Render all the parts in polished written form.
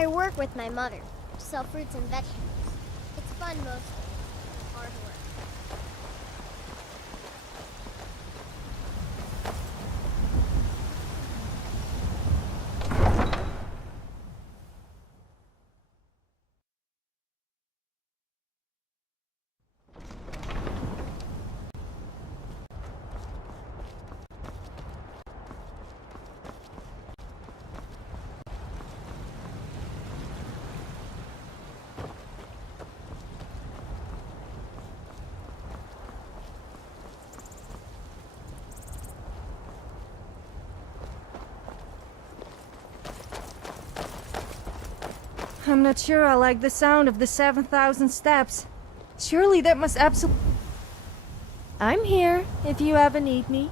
I work with my mother to sell fruits and vegetables. It's fun mostly. Hard work. I'm not sure I like the sound of the 7,000 steps. Surely that must absolutely... I'm here, if you ever need me.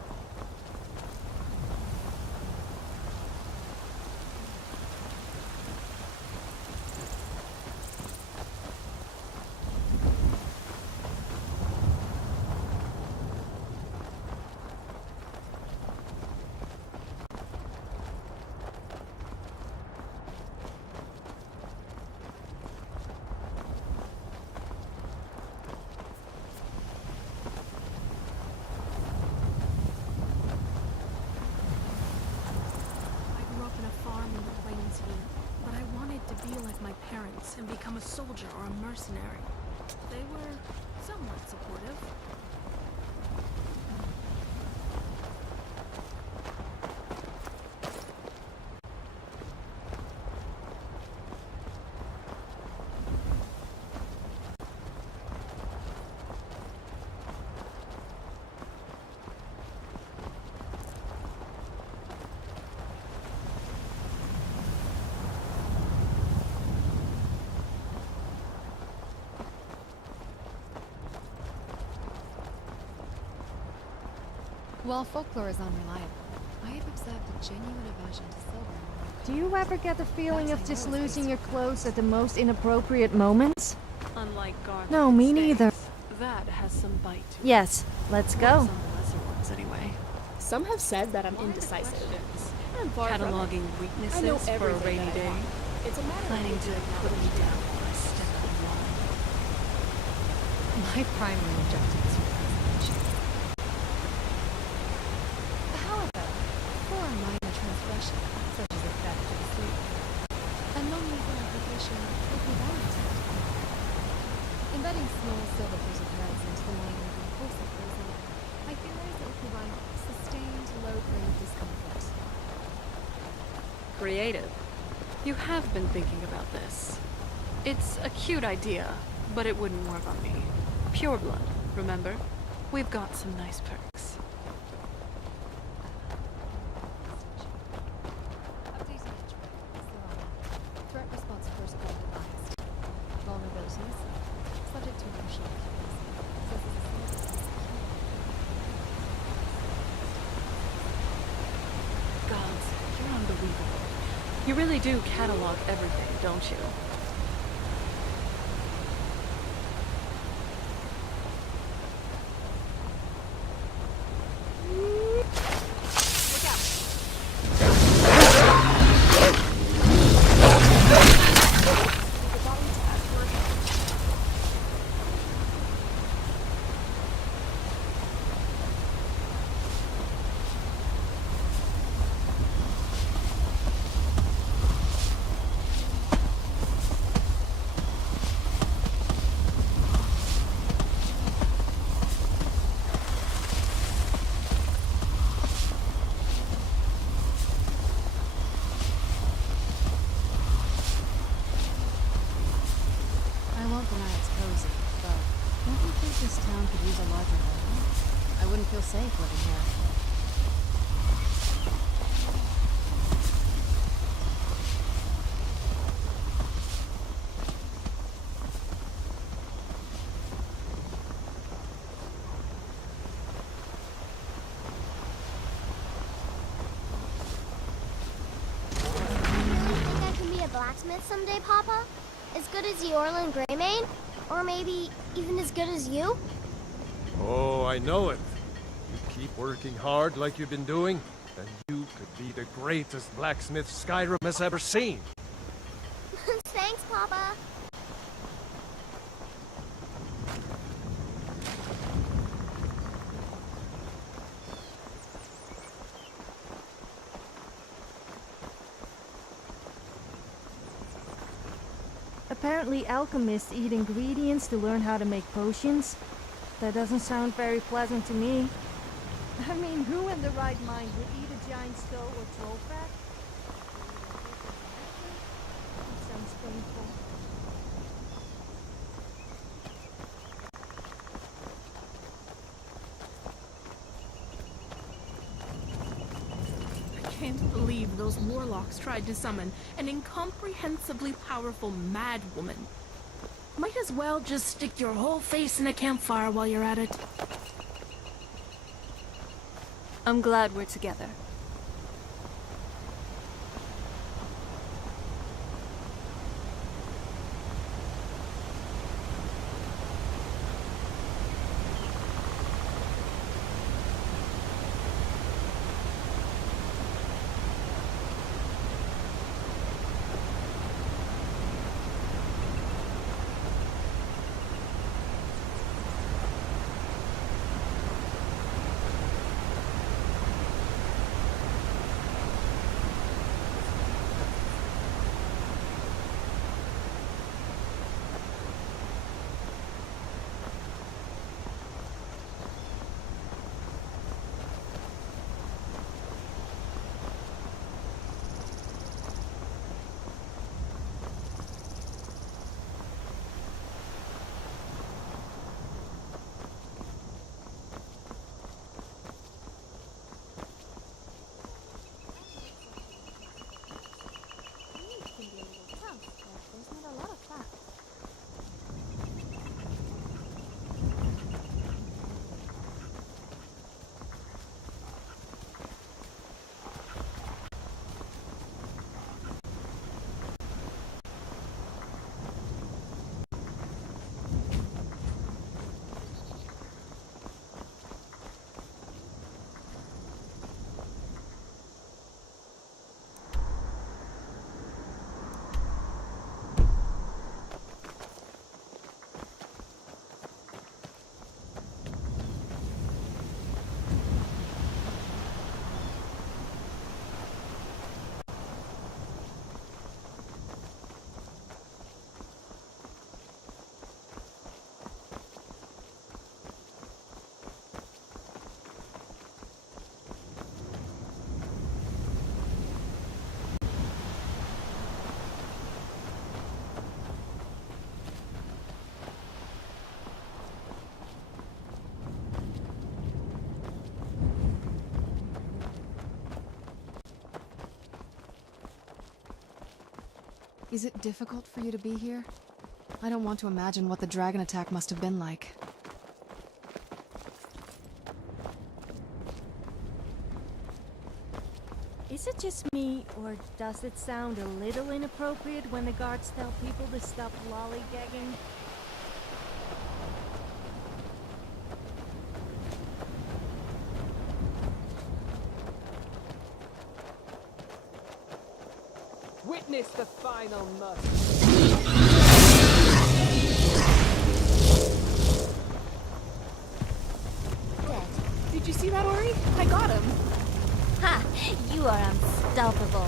And become a soldier or a mercenary. They were somewhat supportive. While folklore is unreliable, I have observed a genuine aversion to silver. Do you ever get the feeling of just losing your clothes at the most inappropriate moments? Unlike Garth. No, me neither. That has some bite to it. Yes, let's go. Some of the lesser ones, anyway. Some have said that I'm indecisive. I'm far from Cataloging it. I know weaknesses for a everything rainy that I day. want. It's a matter Planning of to put me down for a step on the wall. My primary objective is preservation. However, for a minor transgression, such as a theft of sleep, a non-lethal application would be warranted. Embedding small silver plated threads into the lining of the corset, for example, I theorize it will provide sustained low-grade discomfort. Creative. You have been thinking about this. It's a cute idea, but it wouldn't work on me. Pure blood, remember? We've got some nice perks. Updating entry. Threat response protocol revised. Vulnerabilities. Subject to emotional accuracy. Gods, you're unbelievable. You really do catalog everything, don't you? I won't deny it's cozy, but don't you think this town could use a larger home? I wouldn't feel safe living here. You think I can be a blacksmith someday, Papa? As good as Eorlund Greymane? Or maybe even as good as you? Oh, I know it. You keep working hard like you've been doing, and you could be the greatest blacksmith Skyrim has ever seen. Apparently alchemists eat ingredients to learn how to make potions. That doesn't sound very pleasant to me. I mean, who in the right mind would eat a giant skull or troll fat? That sounds painful. I can't believe those warlocks tried to summon an incomprehensibly powerful mad woman. Might as well just stick your whole face in a campfire while you're at it. I'm glad we're together. There's not a lot of fat. Is it difficult for you to be here? I don't want to imagine what the dragon attack must have been like. Is it just me, or does it sound a little inappropriate when the guards tell people to stop lollygagging? Witness the final murder. Dead. Did you see that, Ori? I got him. Ha! You are unstoppable.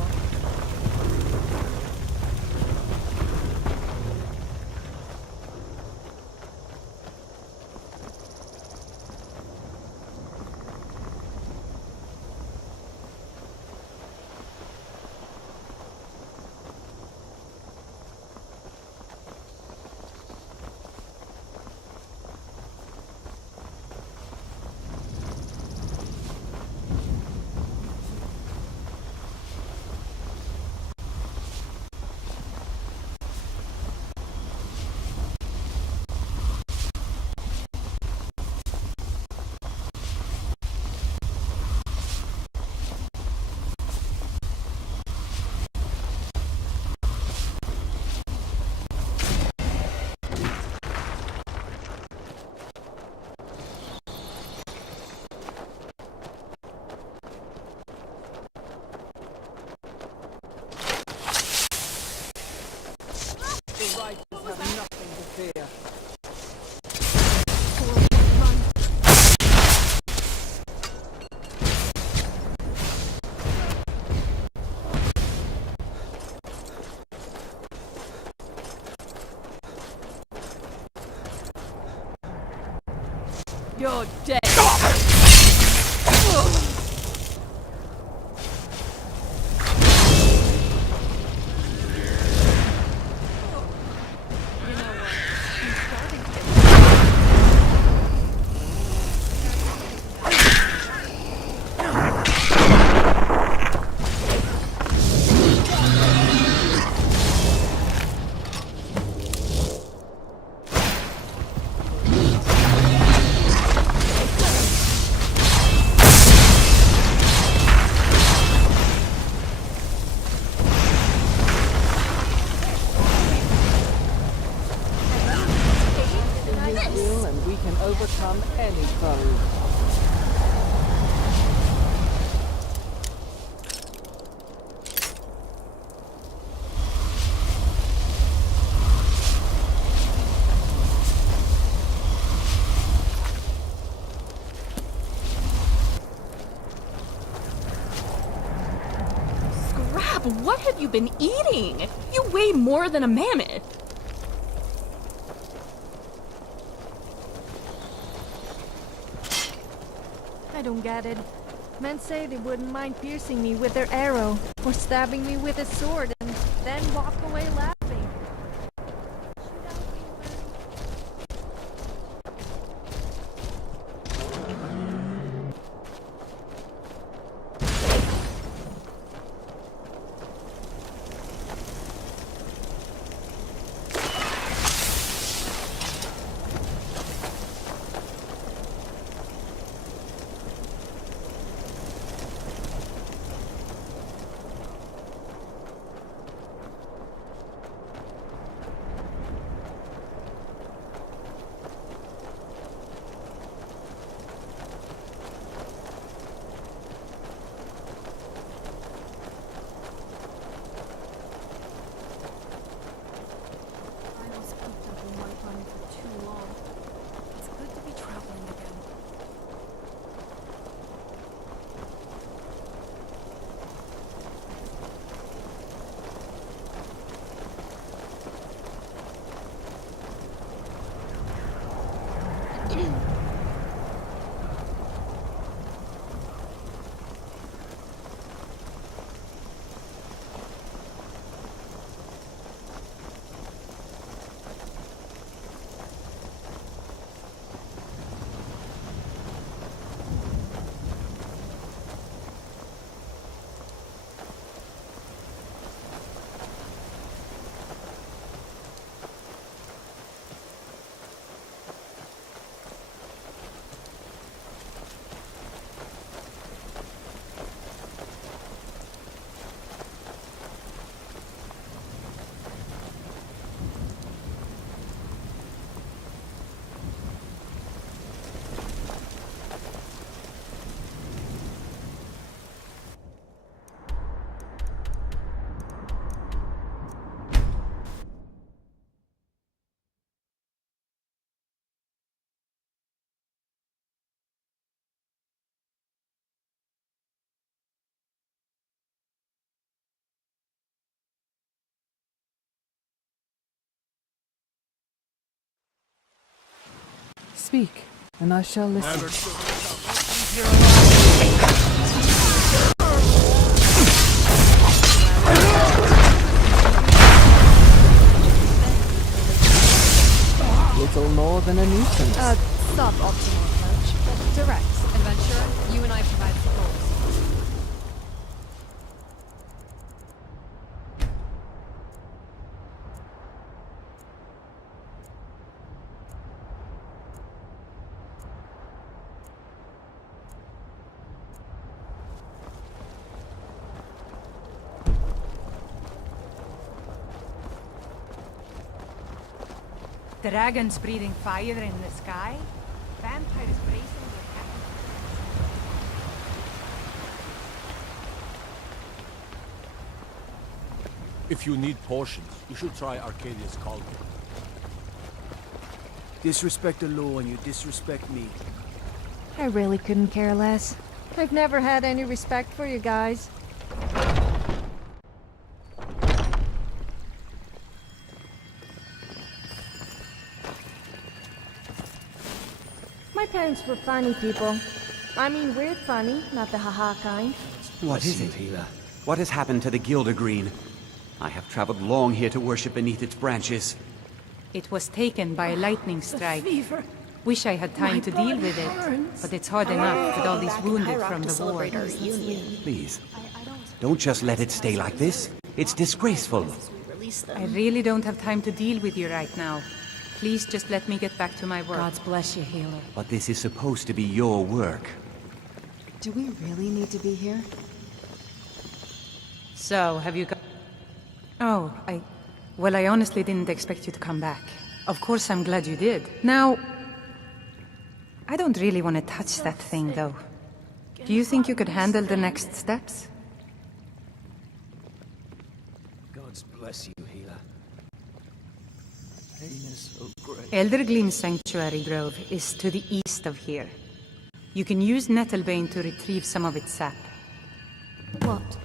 You're dead. You know what? I'm starting to get will and we can overcome any foe. Scrap, what have you been eating? You weigh more than a mammoth. I don't get it. Men say they wouldn't mind piercing me with their arrow, or stabbing me with a sword, and then walk away laughing. I was cooped up in White Pine for too long. It's good to be traveling again. Speak, and I shall listen. Little more than a nuisance. Sub-optimal approach, but direct. Adventurer, you and I provide support. Dragons breathing fire in the sky? Vampires bracing their If you need potions, you should try Arcadia's Cauldron. Disrespect the law and you disrespect me. I really couldn't care less. I've never had any respect for you guys. My parents were funny people. I mean weird funny, not the haha kind. What is it, Hila? What has happened to the Gildergreen? I have traveled long here to worship beneath its branches. It was taken by a lightning strike. Wish I had time to deal with it, but it's hard enough with all these wounded from the war. Please, don't just let it stay like this. It's disgraceful. I really don't have time to deal with you right now. Please just let me get back to my work. God bless you, healer. But this is supposed to be your work. Do we really need to be here? So, have you got... Oh, Well, I honestly didn't expect you to come back. Of course, I'm glad you did. Now... I don't really want to touch that thing, though. Do you think you could handle the next steps? God bless you, Hila. Pain is so great. Eldergleam Sanctuary Grove is to the east of here. You can use Nettlebane to retrieve some of its sap. What?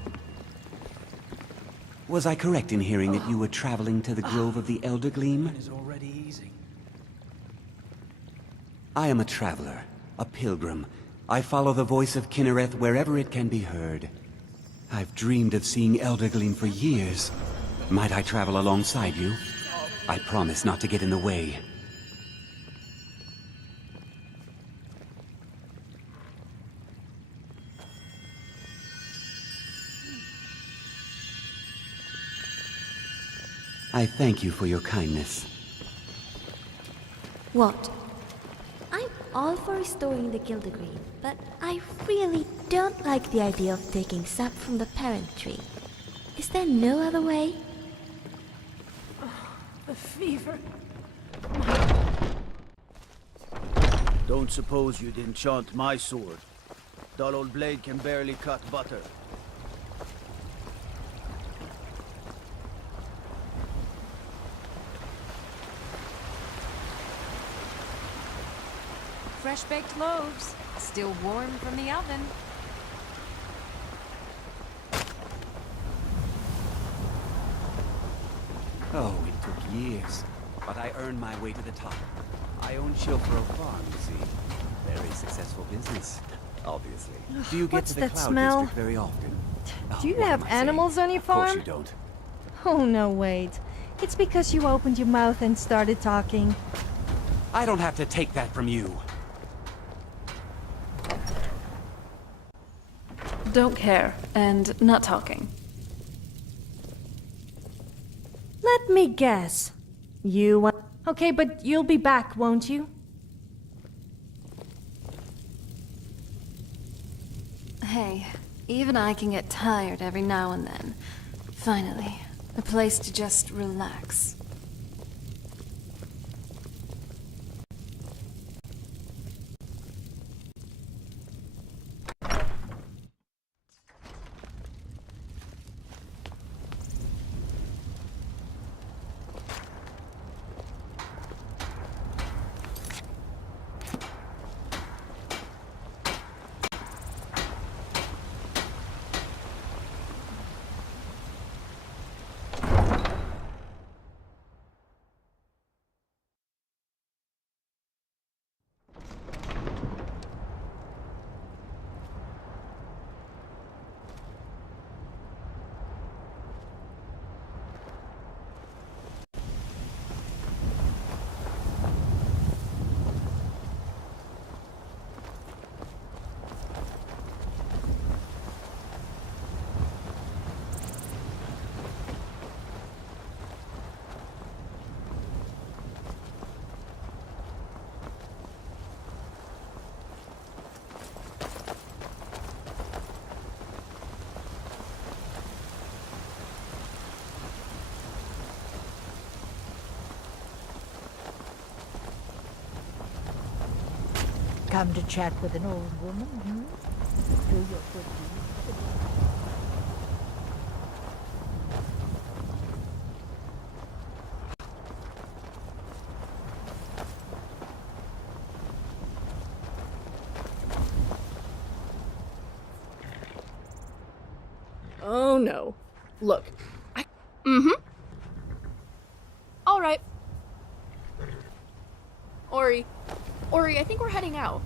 Was I correct in hearing that you were traveling to the Grove of the Eldergleam? Is already easing. I am a traveler, a pilgrim. I follow the voice of Kinnereth wherever it can be heard. I've dreamed of seeing Eldergleam for years. Might I travel alongside you? I promise not to get in the way. I thank you for your kindness. What? I'm all for restoring the Gildergreen, but I really don't like the idea of taking sap from the parent tree. Is there no other way? The fever. Don't suppose you'd enchant my sword. Dull old blade can barely cut butter. Fresh baked loaves, still warm from the oven. Oh, it took years, but I earned my way to the top. I own Shilfro Farm, you see. Very successful business, obviously. Do you get What's to the that Cloud smell? District very often? Do you what have am I saying? animals on your Of course farm? you don't. Oh no, wait. It's because you opened your mouth and started talking. I don't have to take that from you. Don't care, and not talking. Let me guess. You want... Okay, but you'll be back, won't you? Hey, even I can get tired every now and then. Finally, a place to just relax. Come to chat with an old woman, hmm? Do your good deeds. Oh no. Look. All right. Ori. Ori, I think we're heading out.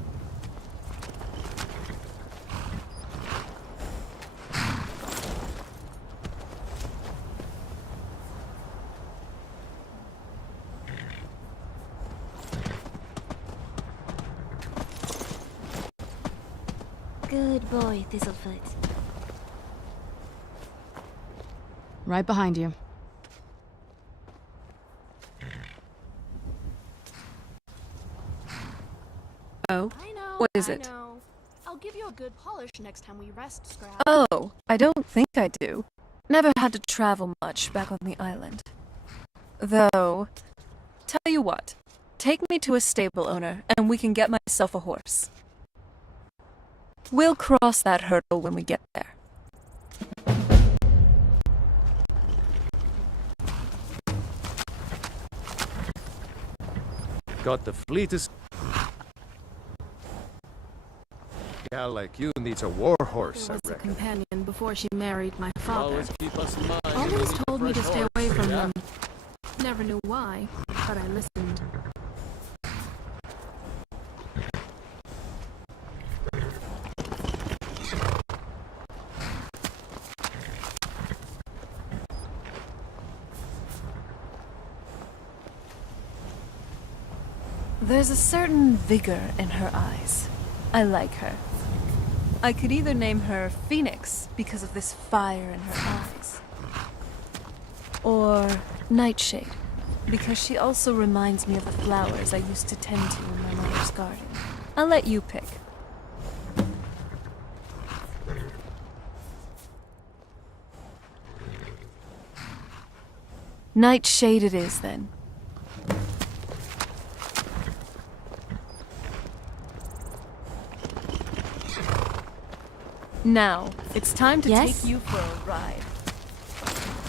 Good boy, Thistlefoot. Right behind you. Oh? I know. What is I it? know. I'll give you a good polish next time we rest, Scrap. Oh, I don't think I do. Never had to travel much back on the island. Though, tell you what, take me to a stable owner and we can get myself a horse. We'll cross that hurdle when we get there. Got the fleetest gal like you needs a war horse, Who I was a reckon. companion before she married my father. Always keep us in mind. Always told me to stay away from yeah? them. Never knew why, but I listened. There's a certain vigor in her eyes. I like her. I could either name her Phoenix because of this fire in her eyes, or Nightshade because she also reminds me of the flowers I used to tend to in my mother's garden. I'll let you pick. Nightshade it is, then. Now, it's time to Yes? take you for a ride.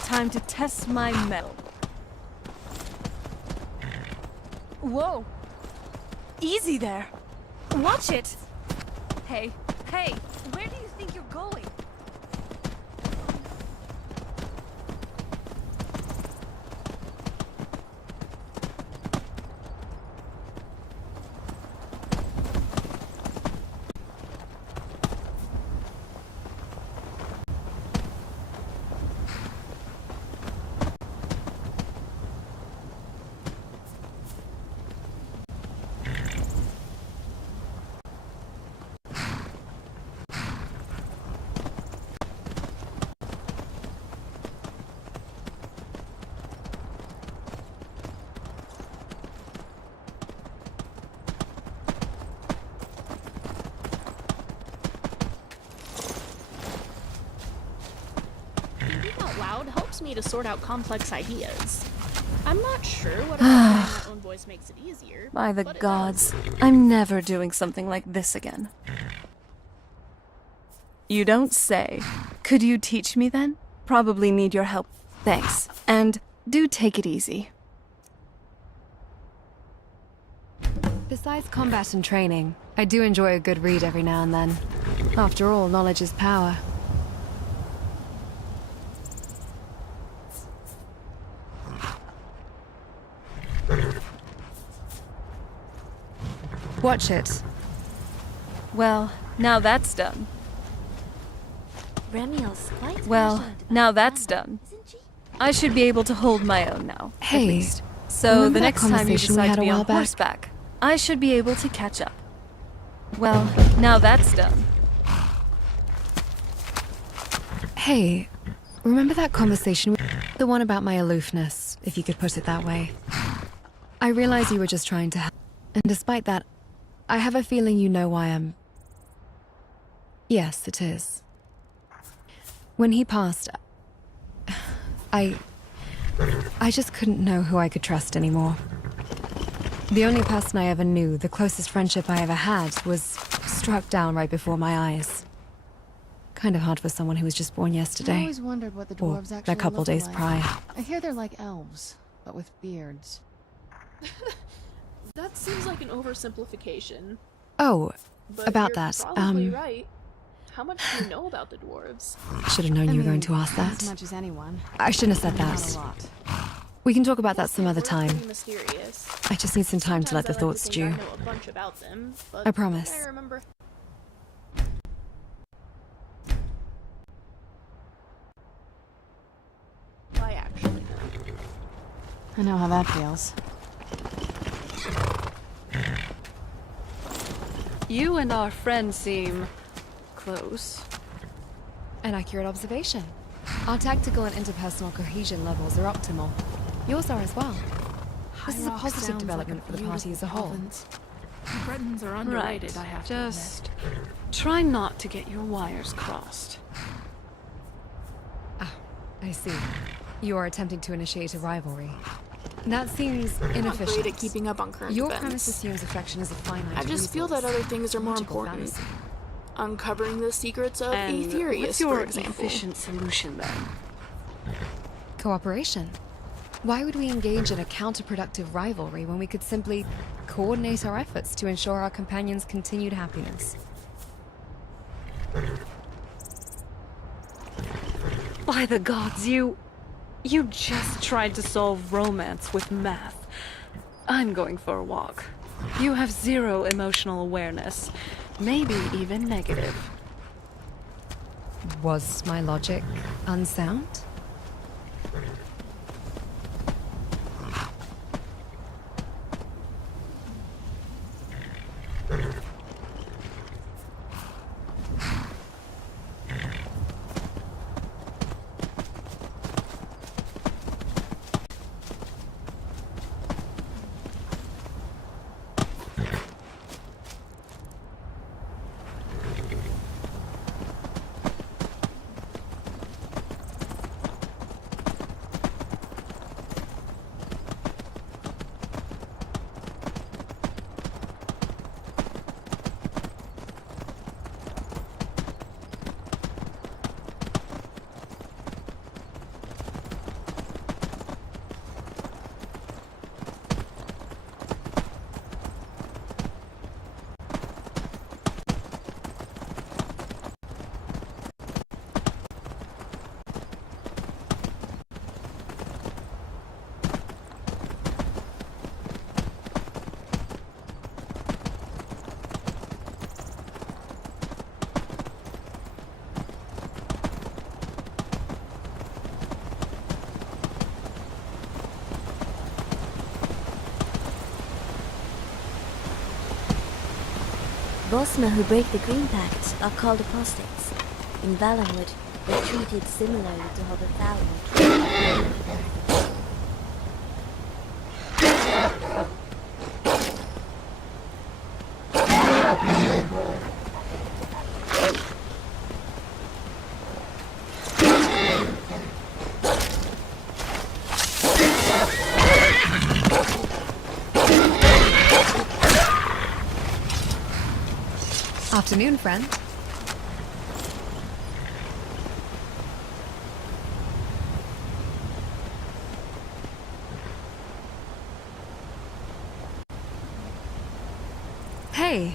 Time to test my mettle. Whoa! Easy there! Watch it! Hey, hey, where do you think you're going? Thinking out loud helps me to sort out complex ideas. I'm not sure what about hearing my own voice makes it easier. By the but it gods, does. I'm never doing something like this again. You don't say. Could you teach me then? Probably need your help. Thanks. And do take it easy. Besides combat and training, I do enjoy a good read every now and then. After all, knowledge is power. Watch it. Well, now that's done. Remiel's quite Well, passionate about now that's Anna, done. isn't she? I should be able to hold my own now, at Hey, least. So remember the that next time you conversation we decide had to a be on while back? horseback, I should be able to catch up. Well, now that's done. Hey, remember that conversation? The one about my aloofness, if you could put it that way. I realize you were just trying to help, and despite that, I have a feeling you know why I'm... Yes, it is. When he passed, I just couldn't know who I could trust anymore. The only person I ever knew, the closest friendship I ever had, was struck down right before my eyes. Kind of hard for someone who was just born I yesterday. always wondered what the Or dwarves actually a couple look days like. prior. I hear they're like elves, but with beards. That seems like an oversimplification. Oh, But about you're that, probably right. How much do you know about the dwarves? should have known I you were mean, going to ask As that. much as anyone. I shouldn't have said Not that. a lot. We can talk about that some other time. Pretty mysterious. I just need some time to let the thoughts stew. I know a bunch about them, but I promise. I remember. I actually know. I know how that feels. You and our friend seem close. An accurate observation. Our tactical and interpersonal cohesion levels are optimal. Yours are as well. This is a High Rock positive sounds development like for the party as a whole. province. The Bretons are underrated, I have Just try not to get your wires crossed. Ah, I see. You are attempting to initiate a rivalry. That seems to admit. I'm not inefficient. great at keeping up on current Your events. premise assumes affection is a finite I just feel that resource. other things are more Logical important. fallacy. Uncovering the secrets of And Aetherius, what's your for example. efficient solution then? Cooperation. Why would we engage in a counterproductive rivalry when we could simply coordinate our efforts to ensure our companions' continued happiness? By the gods, you just tried to solve romance with math. I'm going for a walk. You have zero emotional awareness, maybe even negative. Was my logic unsound? Bosmer who break the Green Pact are called apostates. In Valenwood, they're treated similarly to how the Thalmor treat. Afternoon, friend. Hey.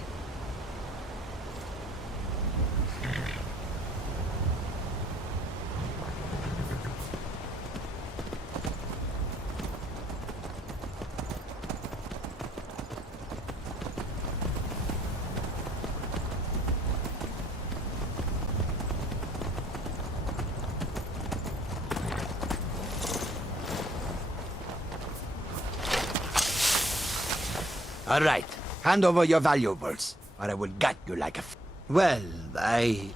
All right, hand over your valuables, or I will gut you like a Well, I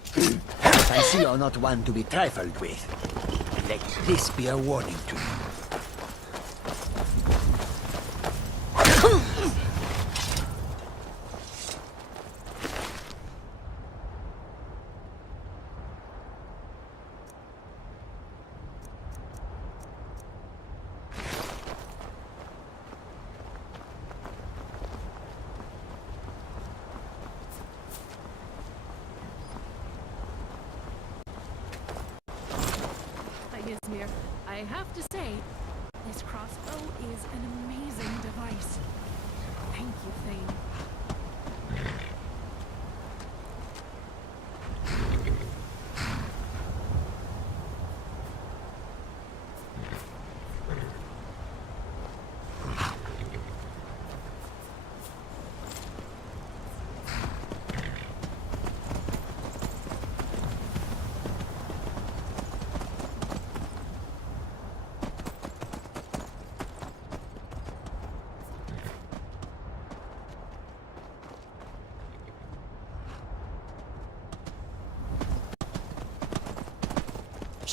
see you're not one to be trifled with. Let this be a warning to you. I have to say, this crossbow is an amazing device. Thank you, Thane.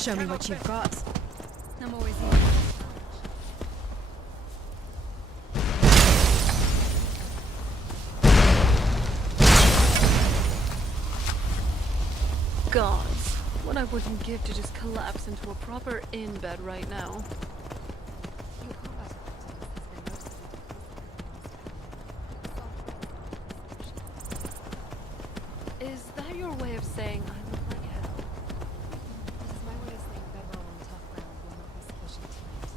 Show me what you've got. I'm always Gods, what I wouldn't give to just collapse into a proper inn bed right now. Is that your way of saying I look like hell? This is my way of saying bedroll on tough ground will not be sufficient tonight.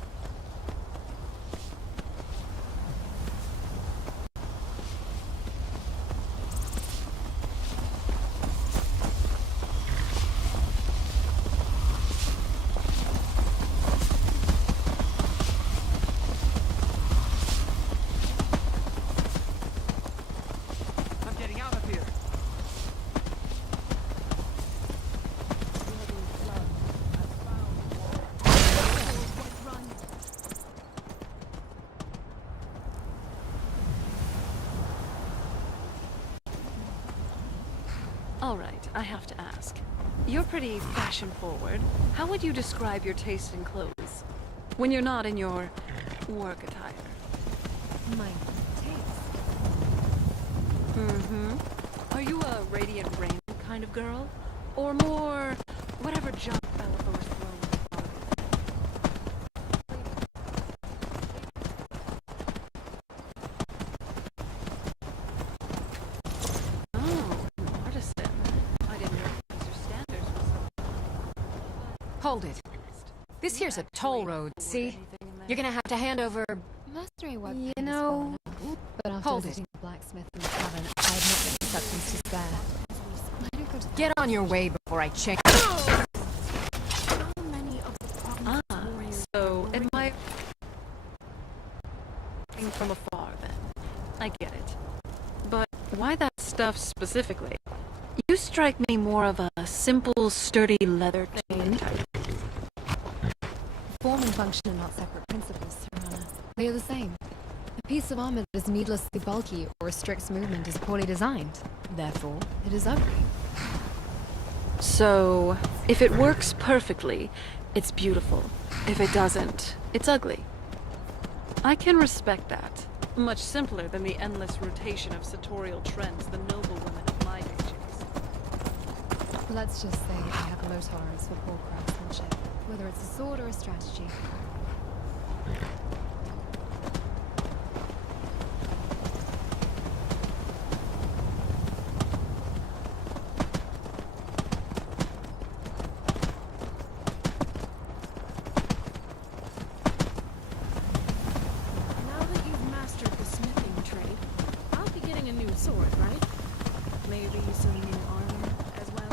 I'm getting out of here. Alright, I have to ask. You're pretty fashion-forward. How would you describe your taste in clothes? When you're not in your work attire. My taste. Mm-hmm. Are you a Radiant Rain kind of girl? Or more whatever junk Bellathor's thrown? Oh, an artisan. I didn't realize your standards were so Hold it. This here's a toll road, see? You're gonna have to hand over... Mastering work You is know... fun, but after Hold it. visiting the blacksmith in the tavern, I have not been substance to spare. I don't go to Get on your way before I check... So, admire from afar, then. I get it. But why that stuff specifically? You strike me more of a simple, sturdy leather chain type. Form and function are not separate principles, Serana. They are the same. A piece of armor that is needlessly bulky or restricts movement is poorly designed. Therefore, it is ugly. So, if it works perfectly, it's beautiful. If it doesn't, it's ugly. I can respect that. Much simpler than the endless rotation of sartorial trends the noble women of my day chase. Let's just say I have low tolerance for poor craftsmanship, whether it's a sword or a strategy. Now that you've mastered the smithing trade, I'll be getting a new sword, right? Maybe some new armor as well.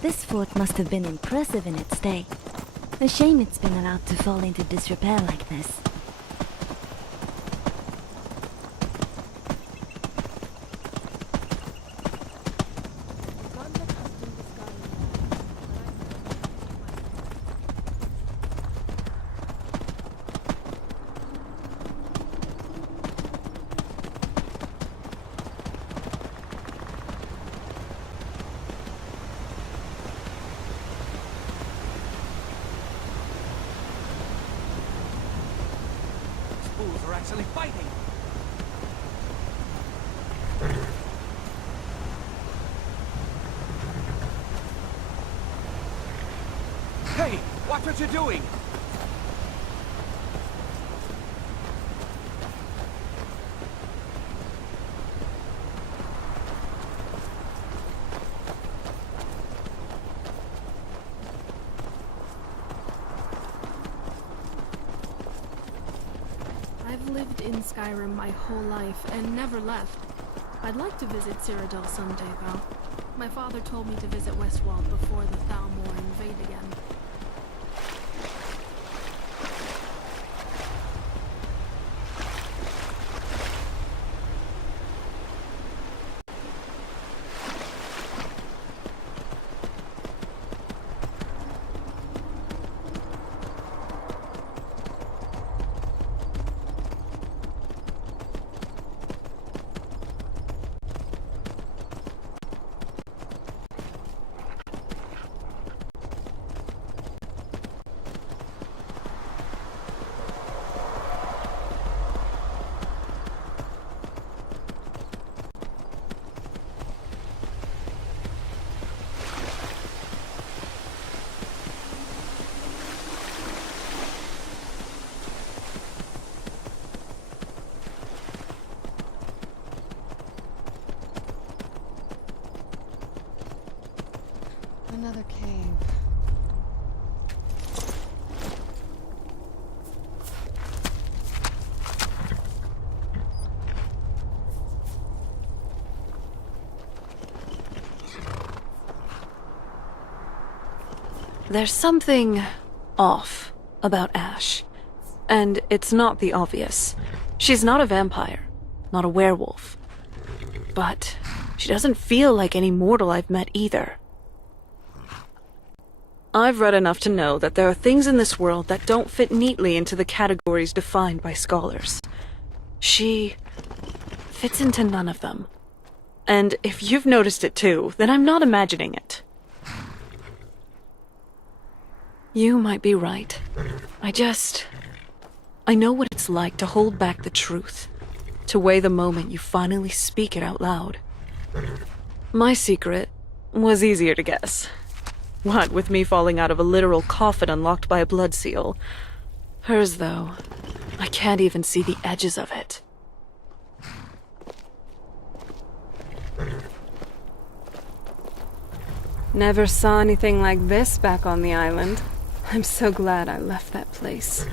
This fort must have been impressive in its day. A shame it's been allowed to fall into disrepair like this. Fools are actually fighting! Watch what you're doing! I've lived in Skyrim my whole life and never left. I'd like to visit Cyrodiil someday, though. My father told me to visit Westwall before the Thalmor invade again. Another cave. There's something off about Ash. And it's not the obvious. She's not a vampire, not a werewolf. But she doesn't feel like any mortal I've met either. I've read enough to know that there are things in this world that don't fit neatly into the categories defined by scholars. She fits into none of them. And if you've noticed it too, then I'm not imagining it. You might be right. I know what it's like to hold back the truth. To weigh the moment you finally speak it out loud. My secret was easier to guess. What with me falling out of a literal coffin unlocked by a blood seal. Hers, though, I can't even see the edges of it. Never saw anything like this back on the island. I'm so glad I left that place.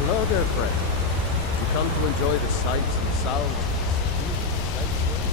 Hello there, friend. You come to enjoy the sights and sounds of this beautiful sanctuary?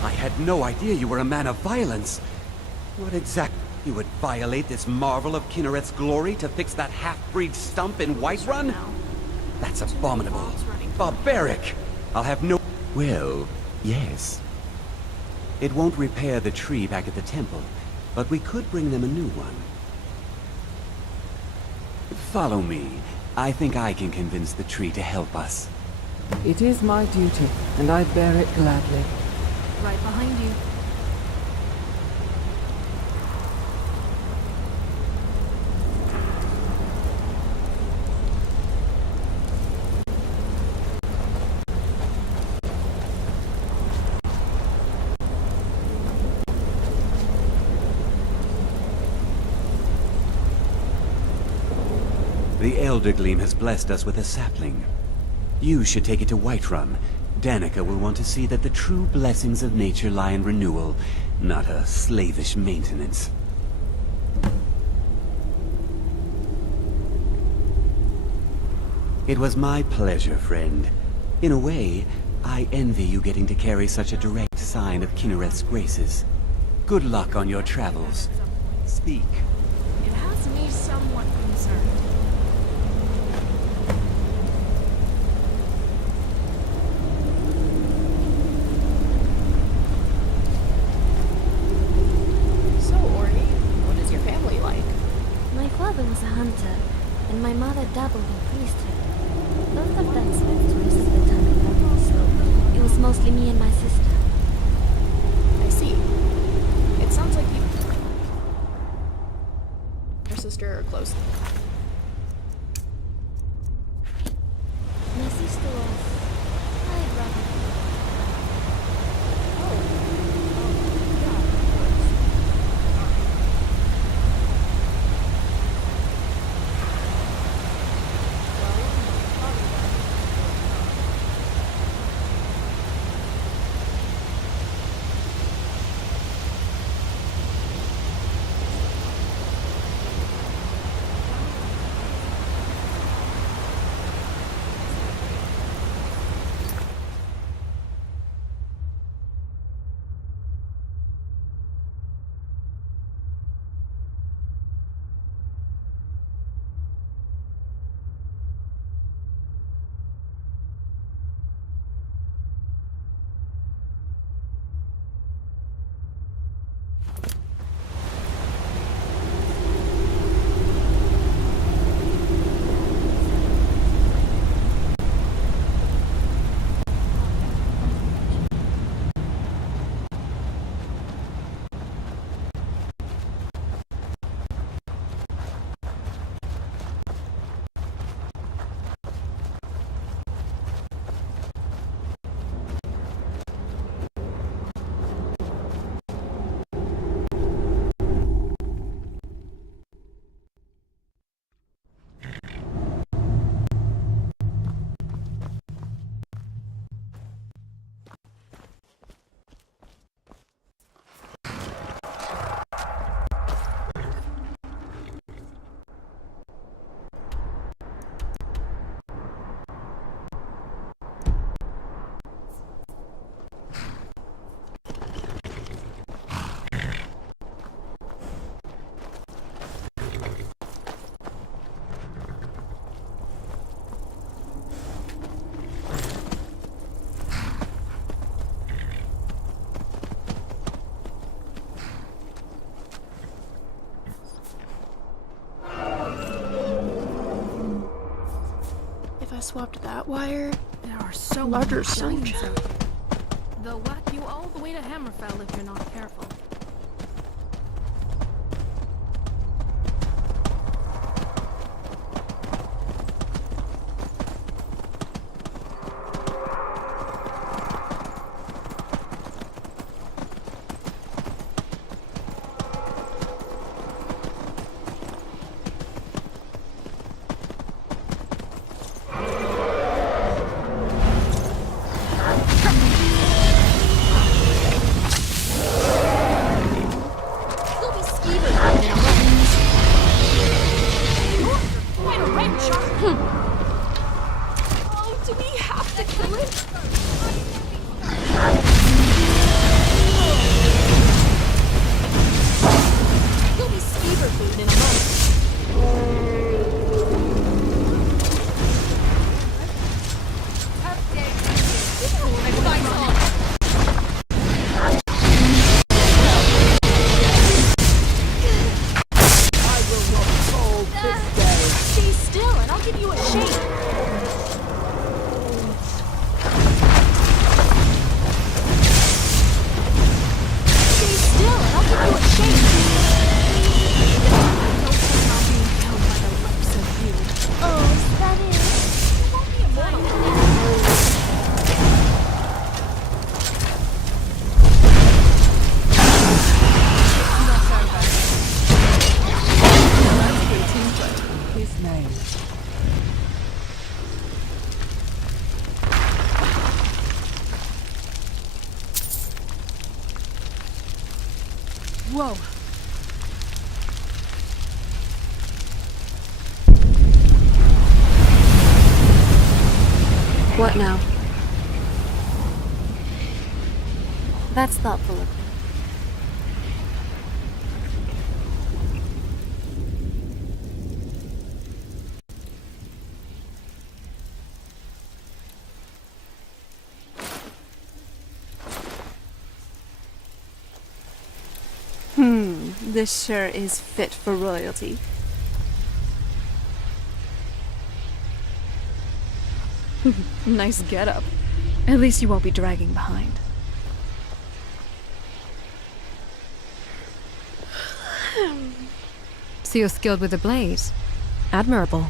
I had no idea you were a man of violence. What exactly? You would violate this marvel of Kinnereth's glory to fix that half-breed stump in Whiterun? That's abominable. Barbaric! I'll have no... Well, yes. It won't repair the tree back at the temple, but we could bring them a new one. Follow me. I think I can convince the tree to help us. It is my duty, and I bear it gladly. Right behind you. The Elder Gleam has blessed us with a sapling. You should take it to Whiterun. Danica will want to see that the true blessings of nature lie in renewal, not a slavish maintenance. It was my pleasure, friend. In a way, I envy you getting to carry such a direct sign of Kynareth's graces. Good luck on your travels. Speak. It has me somewhat concerned. So, Ori, what is your family like? My father was a hunter, and my mother dabbled in priesthood. Both of them spent most of their time in London, so it was mostly me and my sister. I see. It sounds like you... Your sister are close. My sister was... my brother. I swapped that wire. There are so larger many stone giants gems. out there. They'll whack you all the way to Hammerfell if you're not careful. Whoa. What now? That's thoughtful of you. This sure is fit for royalty. Nice getup. At least you won't be dragging behind. So you're skilled with the blade. Admirable.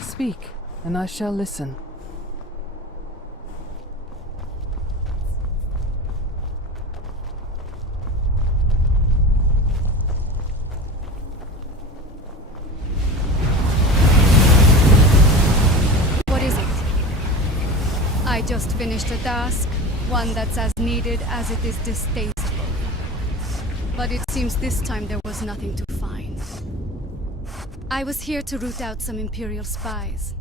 Speak, and I shall listen. What is it? I just finished a task, one that's as needed as it is distasteful. But it seems this time there was nothing to find. I was here to root out some Imperial spies.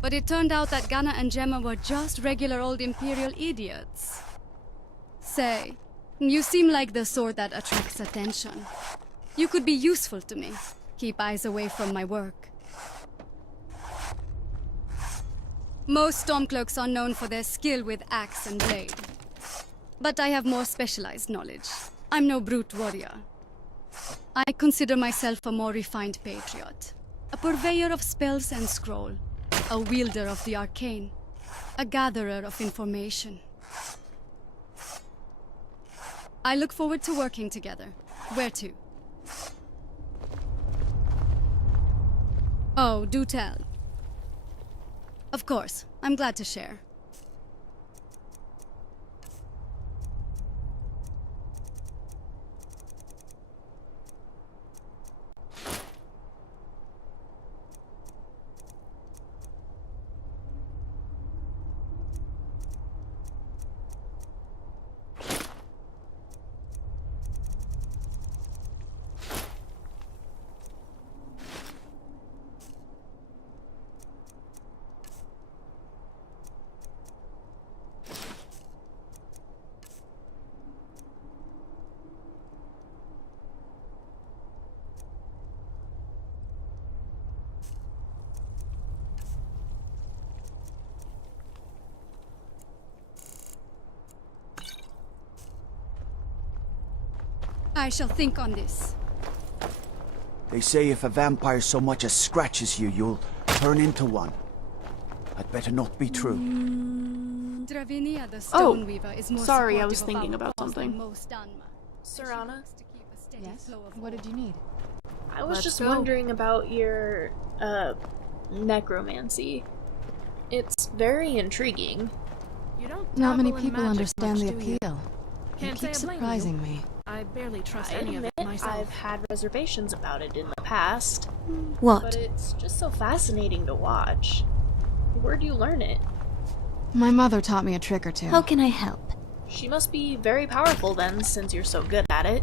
But it turned out that Ghana and Gemma were just regular old Imperial idiots. Say, you seem like the sort that attracts attention. You could be useful to me. Keep eyes away from my work. Most Stormcloaks are known for their skill with axe and blade. But I have more specialized knowledge. I'm no brute warrior. I consider myself a more refined patriot. A purveyor of spells and scroll. A wielder of the arcane. A gatherer of information. I look forward to working together. Where to? Oh, do tell. Of course, I'm glad to share. I shall think on this. They say if a vampire so much as scratches you, you'll turn into one. I'd better not be true. Dravinia the Stoneweaver is more sorry, I was supportive of thinking our about cause than something. most Dunmer. Serana? Yes? What did you need? I was Let's just go. wondering about your, necromancy. It's very intriguing. You don't Not many dabble in people magic understand much, the do you? appeal. You Can't say keep I blame you. surprising me. I barely trust I any of admit it myself. I've had reservations about it in the past. What? But it's just so fascinating to watch. Where'd you learn it? My mother taught me a trick or two. How can I help? She must be very powerful then, since you're so good at it.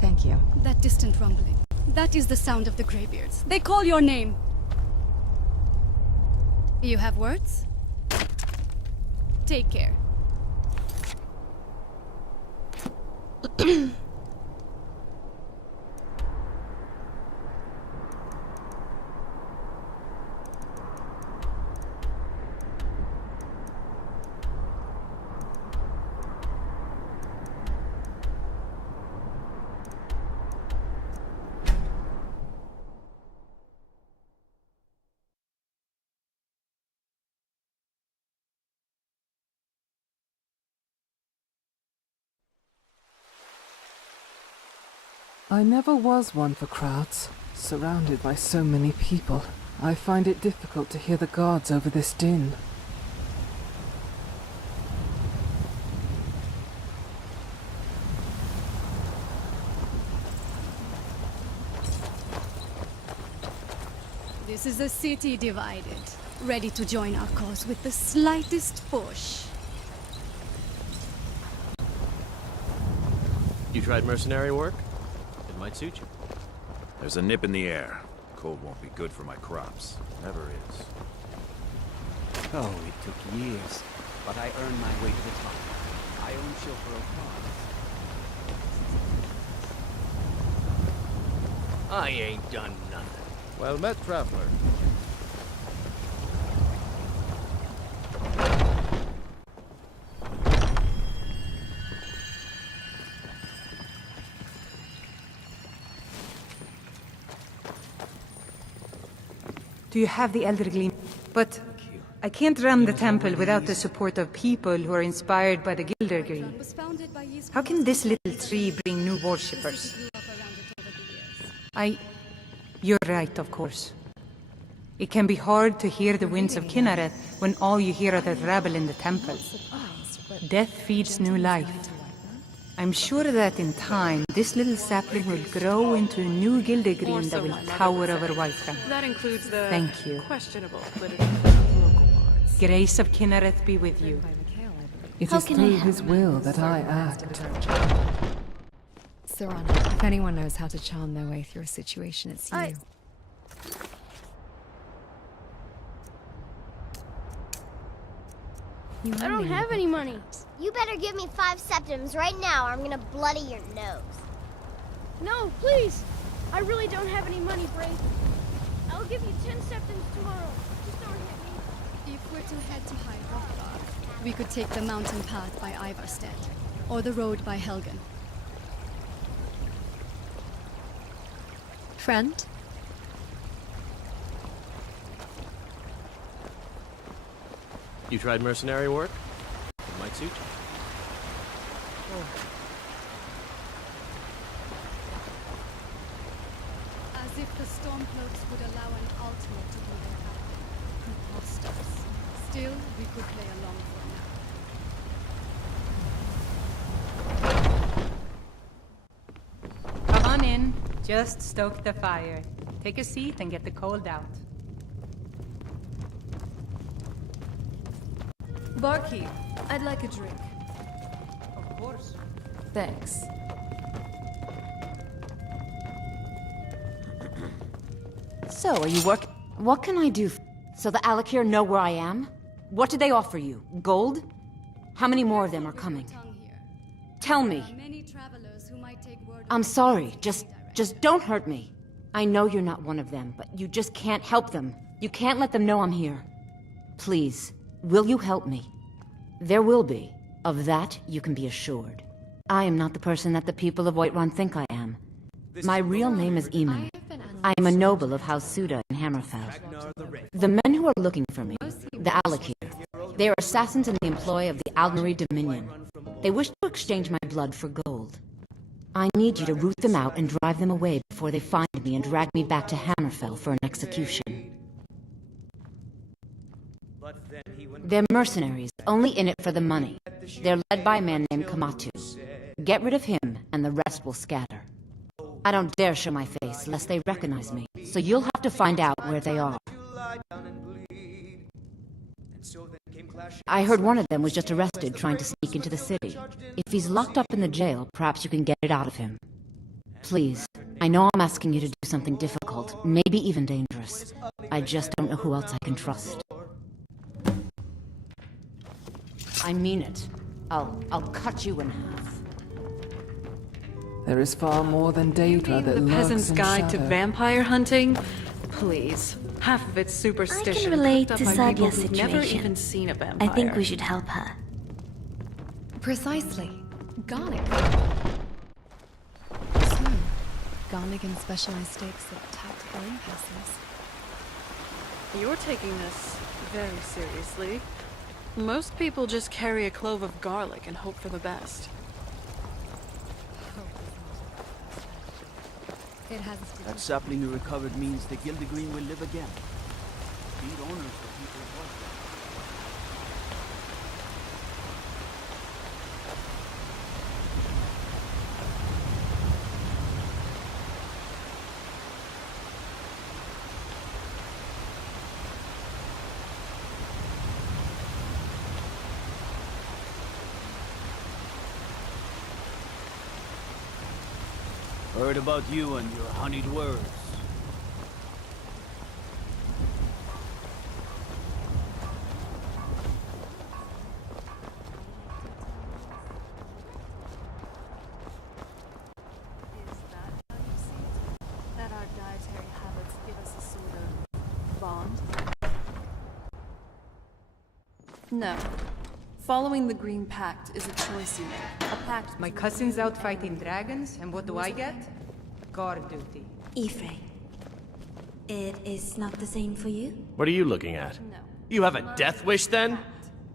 Thank you. That distant rumbling. That is the sound of the Greybeards. They call your name. You have words? Take care. I never was one for crowds. Surrounded by so many people, I find it difficult to hear the guards over this din. This is a city divided, ready to join our cause with the slightest push. You tried mercenary work? It might suit you. There's a nip in the air. Cold won't be good for my crops. Never is. Oh, it took years, but I earned my way to the top. I own Chilfaro Farm. I ain't done nothing. Well met, traveler. Do you have the Elder Gleam? But I can't run the temple without the support of people who are inspired by the Gildergreen. How can this little tree bring new worshippers? You're right, of course. It can be hard to hear the winds of Kynareth when all you hear are the rabble in the temple. Death feeds new life. I'm sure that in time, this little sapling will grow into a new Gildergreen that will tower over Whiterun. That includes the Thank you. questionable liturgy of local bards. Grace of Kynareth be with you. It How is can I through help? his will that I act. Serana, if anyone knows how to charm their way through a situation, it's you. I don't have any money. You better give me 5 septims right now or I'm gonna bloody your nose. No, please! I really don't have any money, Brave. I'll give you 10 septims tomorrow. Just don't hit me. If we're to head to High Hrothgar, we could take the mountain path by Ivarstead, or the road by Helgen. Friend? You tried mercenary work? It might suit you. As if the Stormcloaks would allow an ultimate to be their ally. Preposterous. Still, we could play along for now. Come on in. Just stoke the fire. Take a seat and get the cold out. Barkeep, I'd like a drink. Of course. Thanks. So, are you work? What can I do so the Alakir know where I am? What do they offer you? Gold? How many more of them are coming? Tell me. Many travelers who might take word. I'm sorry. Just don't hurt me. I know you're not one of them, but you just can't help them. You can't let them know I'm here. Please, will you help me? There will be. Of that, you can be assured. I am not the person that the people of Whiterun think I am. My real name is Eamon. I am a noble of House Suda in Hammerfell. The men who are looking for me, the Alakir, they are assassins in the employ of the Aldmeri Dominion. They wish to exchange my blood for gold. I need you to root them out and drive them away before they find me and drag me back to Hammerfell for an execution. They're mercenaries, only in it for the money. They're led by a man named Kamatu. Get rid of him, and the rest will scatter. I don't dare show my face, lest they recognize me, so you'll have to find out where they are. I heard one of them was just arrested trying to sneak into the city. If he's locked up in the jail, perhaps you can get it out of him. Please, I know I'm asking you to do something difficult, maybe even dangerous. I just don't know who else I can trust. I mean it. I'll cut you in half. There is far more than Daedra that The lurks Peasant's in Guide to shadow. Vampire Hunting? Please. Half of it's superstition. relate cooked to up by people Sadia's who've never situation. even seen a vampire. I think we should help her. Precisely. Garlic. So, Garlic and specialized stakes at tactical impasses. You're taking this very seriously. Most people just carry a clove of garlic and hope for the best. It has That sapling you recovered means the Gildergreen will live again. Feed owners of people of Whiterun. Heard about you and your honeyed words. That our dietary habits give us a sort of bond? No. Following the Green Pact is a choice you make. A pact. My cousin's out fighting dragons, and what do I get? Guard duty. Ifrei, it is not the same for you? What are you looking at? You have a death wish, then?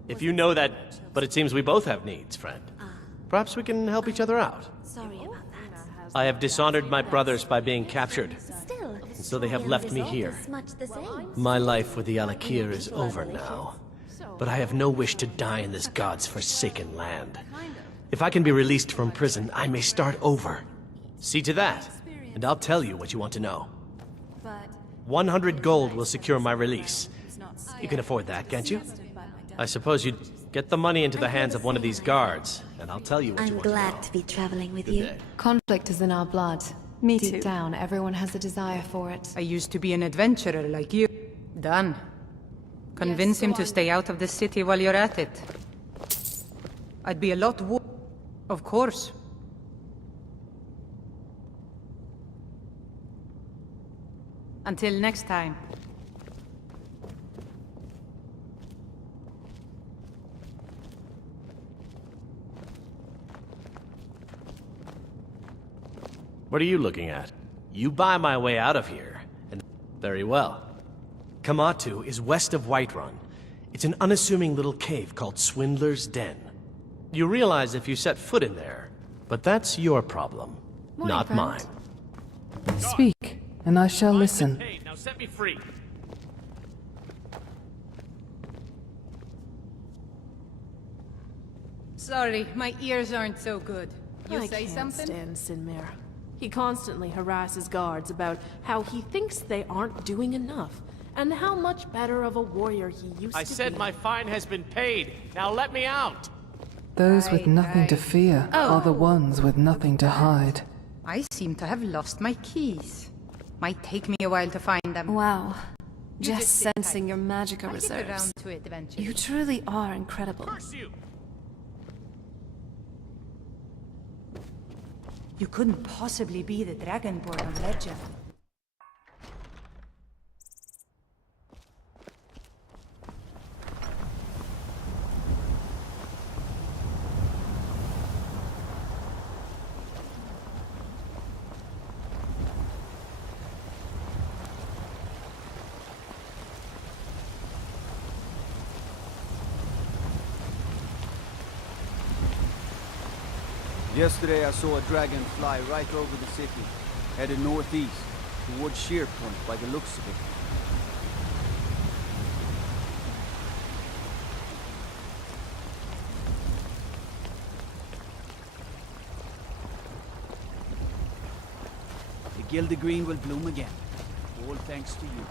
If you know that... But it seems we both have needs, friend. Perhaps we can help each other out. Sorry about that. I have dishonored my brothers by being captured, Still, and so they have left me here. it's much the same. My life with the Alakir is over now, but I have no wish to die in this god's forsaken land. If I can be released from prison, I may start over. See to that, and I'll tell you what you want to know. 100 gold will secure my release. You can afford that, can't you? I suppose you'd get the money into the hands of one of these guards, and I'll tell you what you I'm want to know. glad to be traveling with you. Conflict is in our blood. Me Deep too. down, everyone has a desire for it. I used to be an adventurer like you. Done. Convince him to stay out of the city while you're at it. I'd be a lot Of course. Until next time. What are you looking at? You buy my way out of here, and very well. Kamatu is west of Whiterun. It's an unassuming little cave called Swindler's Den. You realize if you set foot in there, but that's your problem, not mine. Speak, and I shall listen. Hey, now set me free. Sorry, my ears aren't so good. You I say can't something? stand Sinmir. He constantly harasses guards about how he thinks they aren't doing enough, and how much better of a warrior he used to be. I said my fine has been paid. Now let me out. Those with nothing to fear are the ones with nothing to hide. I seem to have lost my keys. Might take me a while to find them. Wow. You Just sit tight. sensing your magica I'll get reserves. around to it eventually. You truly are incredible. You couldn't possibly be the Dragonborn of legend. Yesterday I saw a dragon fly right over the city, headed northeast, towards Sheerpoint by the looks of it. The Gildegreen will bloom again, all thanks to you.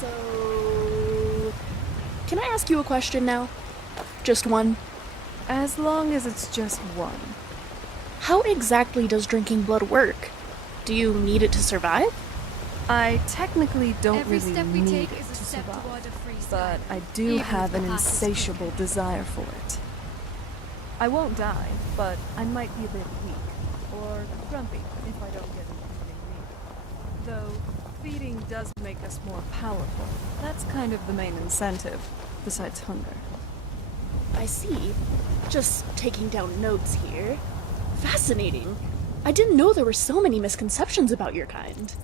So... Can I ask you a question now? Just one? As long as it's just one. How exactly does drinking blood work? Do you need it to survive? I technically don't Every really step we need take it is a to step survive, toward a free but side, I do even have if an the path is insatiable desire for it. I won't die, but I might be a bit weak, or grumpy if I don't get anything needed. Though, feeding does make us more powerful. That's kind of the main incentive, besides hunger. I see. Just taking down notes here. Fascinating. I didn't know there were so many misconceptions about your kind.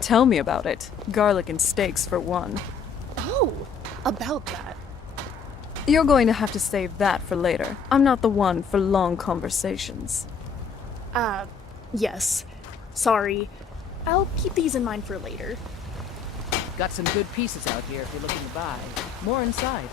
Tell me about it. Garlic and steaks, for one. Oh, about that. You're going to have to save that for later. I'm not the one for long conversations. Yes. Sorry. I'll keep these in mind for later. Got some good pieces out here if you're looking to buy. More inside.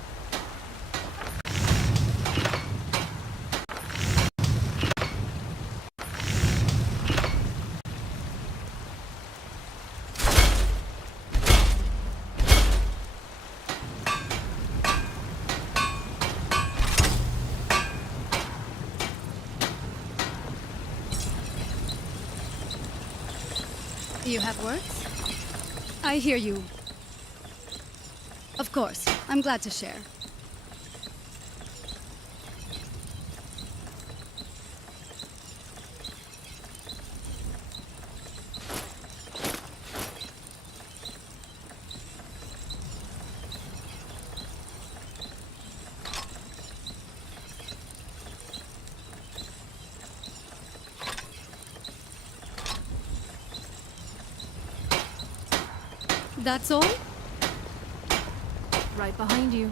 You have words? I hear you. Of course, I'm glad to share. That's all? Right behind you.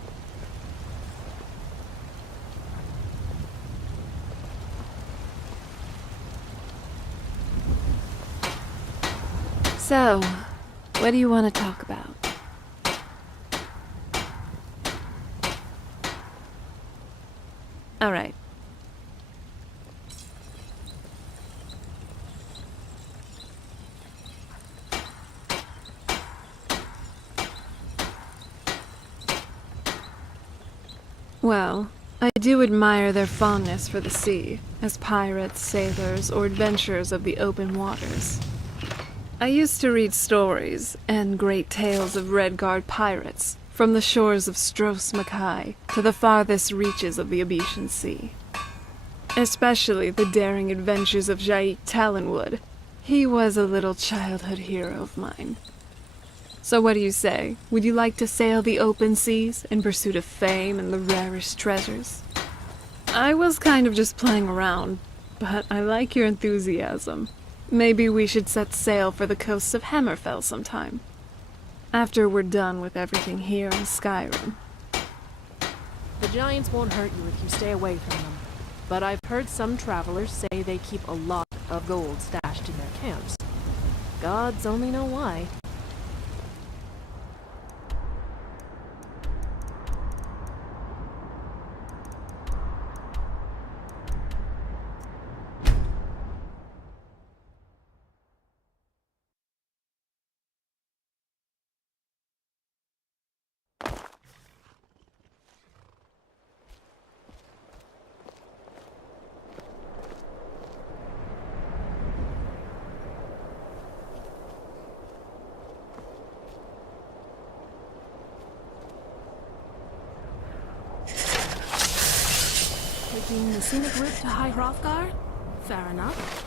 So, what do you want to talk about? All right. Well, I do admire their fondness for the sea, as pirates, sailors, or adventurers of the open waters. I used to read stories and great tales of Redguard pirates, from the shores of Stros Mackay to the farthest reaches of the Abetian Sea. Especially the daring adventures of Jaik Talonwood. He was a little childhood hero of mine. So what do you say? Would you like to sail the open seas in pursuit of fame and the rarest treasures? I was kind of just playing around, but I like your enthusiasm. Maybe we should set sail for the coasts of Hammerfell sometime. After we're done with everything here in Skyrim. The giants won't hurt you if you stay away from them. But I've heard some travelers say they keep a lot of gold stashed in their camps. Gods only know why. Taking the scenic route to High Hrothgar? Fair enough.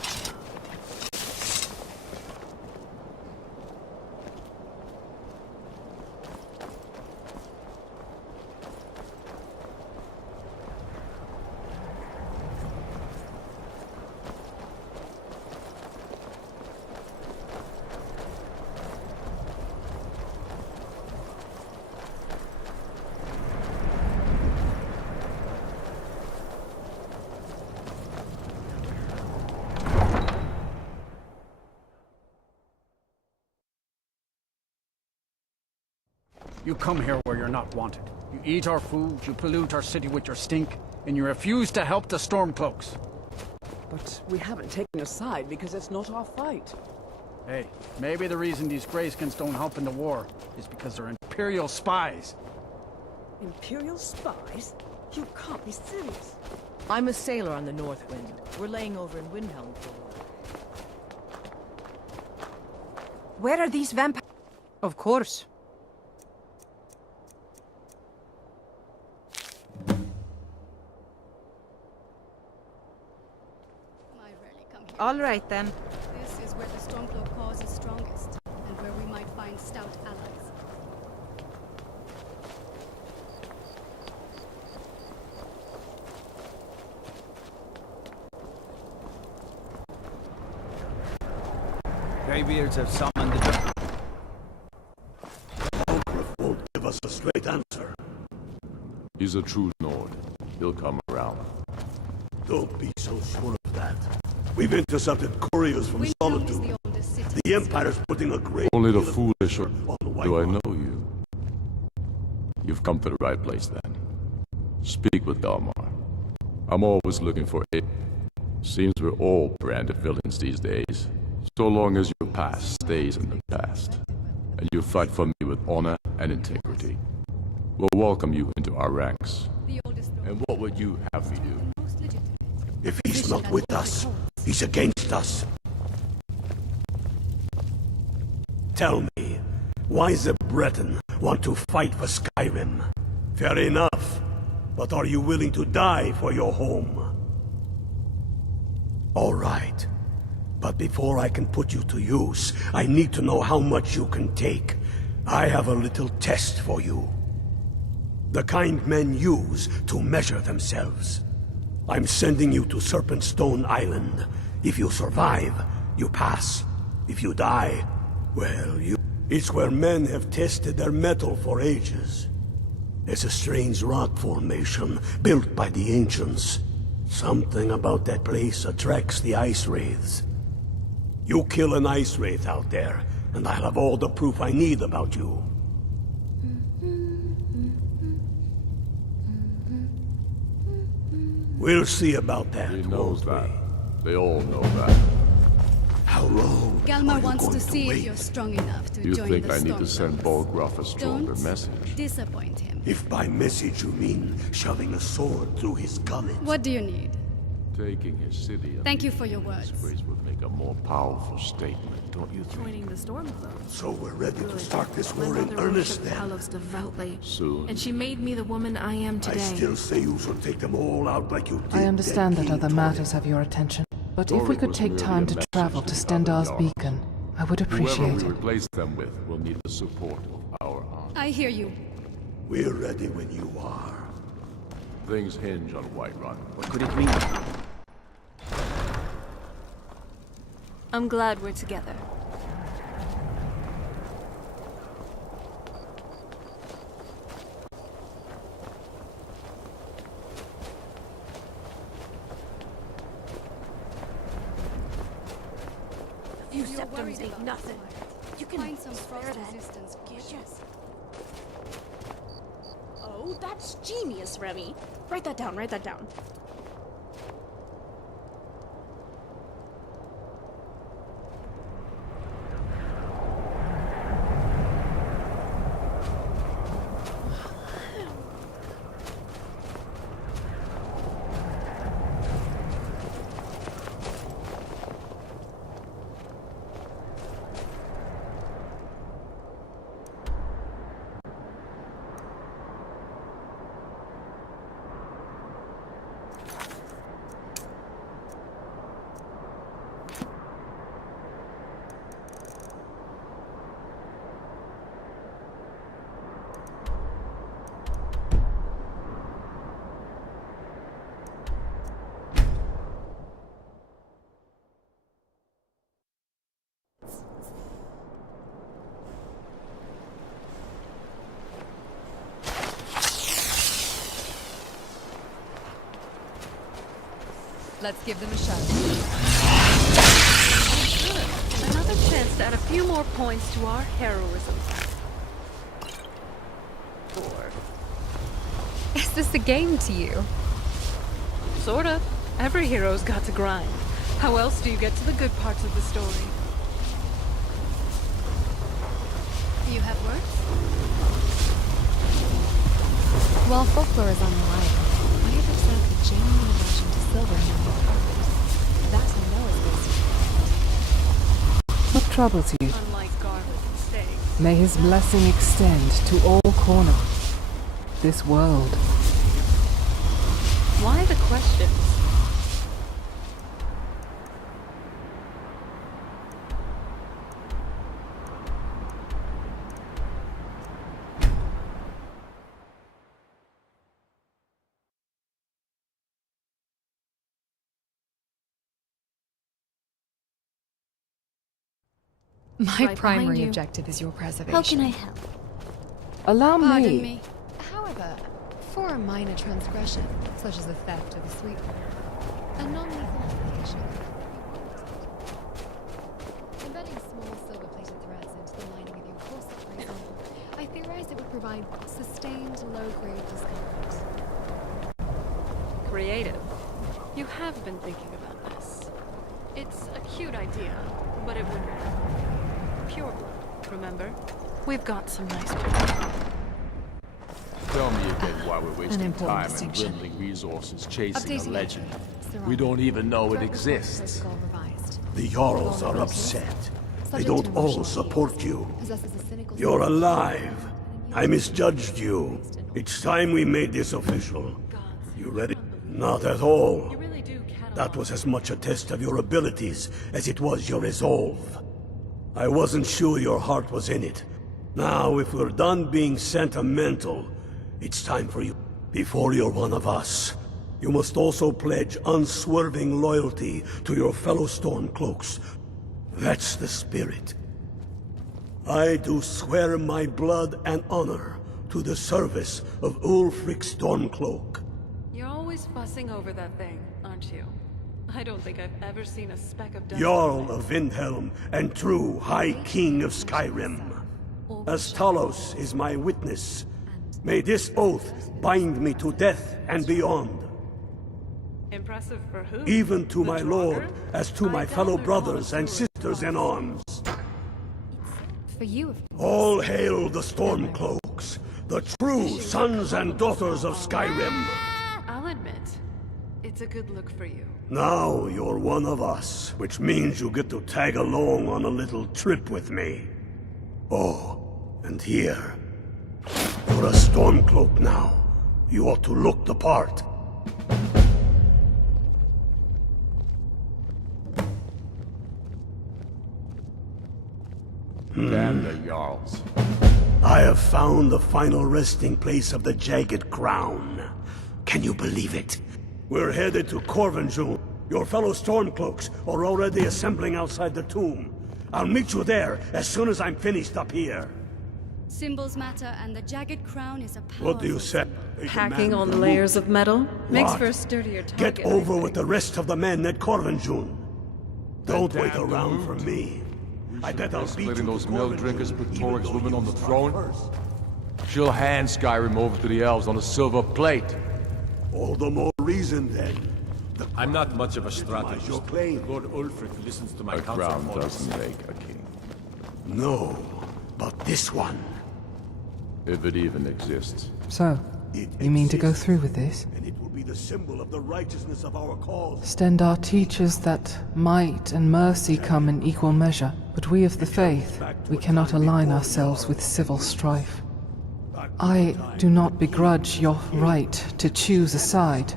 You come here where you're not wanted. You eat our food, you pollute our city with your stink, and you refuse to help the Stormcloaks. But we haven't taken a side because it's not our fight. Hey, maybe the reason these Greyskins don't help in the war is because they're Imperial spies. Imperial spies? You can't be serious. I'm a sailor on the North Wind. We're laying over in Windhelm for a while. Where are these vampires? Of course. All right, then. This is where the Stormcloak cause is strongest, and where we might find stout allies. Greybeards have summoned the... Ulgrif won't give us a straight answer. He's a true Nord. He'll come around. Don't be so sure of that. We've intercepted couriers from Solitude. The Empire's putting a great Only the deal of foolish pressure on the White do I One. know you. You've come to the right place then. Speak with Dalmar. I'm always looking for it. Seems we're all branded villains these days. So long as your past stays in the past. And you fight for me with honor and integrity. We'll welcome you into our ranks. And what would you have me do? If he's not with us, he's against us. Tell me, why the Breton want to fight for Skyrim? Fair enough, but are you willing to die for your home? All right, but before I can put you to use, I need to know how much you can take. I have a little test for you. The kind men use to measure themselves. I'm sending you to Serpentstone Island. If you survive, you pass. If you die, well, It's where men have tested their metal for ages. It's a strange rock formation built by the ancients. Something about that place attracts the ice wraiths. You kill an ice wraith out there, and I'll have all the proof I need about you. We'll see about that. He knows that. They all know that. How long? Galmar wants to see if you're strong enough to You join think the I need to Storm send Bolgraf a stronger Don't message? disappoint him. If by message you mean shoving a sword through his gullet. What do you need? Taking his city and Thank you for your words. disgrace would make a more powerful statement, don't you think? Joining the Stormcloaks. So we're ready to start this My war in mother earnest worshipped then. Talos devoutly. Soon. And she made me the woman I am I today. still say you should take them all out like you did. I understand that King other matters have your attention, but if we could take time to travel to Stendar's beacon, I would Whoever appreciate we it. replace them with will need the support of our army. I hear you. We're ready when you are. Things hinge on Whiterun. What could it mean? I'm glad we're together. A few septums ain't nothing. You can Find some spare frost that. resistance, can't you? Oh, that's genius, Remy. Write that down, write that down. Let's give them a shot. Another chance to add a few more points to our heroism. Is this a game to you? Sort of. Every hero's got to grind. How else do you get to the good parts of the story? Do you have words? While folklore is unreliable, I have observed a genuine aversion to silver in your heart. That I know is based. What troubles you? Unlike garlic and steak. May his blessing extend to all corners. This world. Why the questions? My Right primary behind you. objective is your preservation. How can I help? Allow Pardon me. me. However, for a minor transgression, such as the theft of a sweetener, a non-lethal application. Embedding small silver-plated threads into the lining of your corset, for example, I theorized it would provide sustained low-grade discomfort. Creative. You have been thinking about this. It's a cute idea, but it wouldn't. Pure blood, remember? We've got some nice people. Tell me again why we're wasting important time and distinction. dwindling resources chasing Updating a legend. Sir We don't even know it Threat report exists. protocol revised. The Jarls are upset. They don't all support you. You're alive. I misjudged you. It's time we made this official. You ready? Not at all. That was as much a test of your abilities as it was your resolve. I wasn't sure your heart was in it. Now, if we're done being sentimental, it's time for you. Before you're one of us, you must also pledge unswerving loyalty to your fellow Stormcloaks. That's the spirit. I do swear my blood and honor to the service of Ulfric Stormcloak. You're always fussing over that thing, aren't you? I don't think I've ever seen a speck of dust. Jarl of Windhelm and true High King of Skyrim. As Talos is my witness, may this oath bind me to death and beyond. Impressive for who? Even to my lord, as to my fellow brothers and sisters in arms. For you. All hail the Stormcloaks, the true sons and daughters of Skyrim. I'll admit, it's a good look for you. Now you're one of us, which means you get to tag along on a little trip with me. Oh, and here. You're a Stormcloak now. You ought to look the part. Damn the Jarls. I have found the final resting place of the Jagged Crown. Can you believe it? We're headed to Corvinjul. Your fellow Stormcloaks are already assembling outside the tomb. I'll meet you there as soon as I'm finished up here. Symbols matter, and the Jagged Crown is a powerful... What do you say? Packing on layers of metal makes What? for a sturdier target. Get over with the rest of the men at Corvinjul. Don't wait around for me. I bet I'll beat Letting you those to milk Corvinjul drinkers put even Toryg's though women you on the start throne. first. She'll hand Skyrim over to the elves on a silver plate. All the more reason then. I'm not much of a strategist. Your claim. Lord Ulfric listens to my A counsel. crown for doesn't us. make a king. No, but this one. If it even exists. So, you mean to go through with this? And it will be the symbol of the righteousness of our cause. Stendarr teaches that might and mercy come in equal measure, but we of the faith, we cannot align ourselves with civil strife. I do not begrudge your right to choose a side,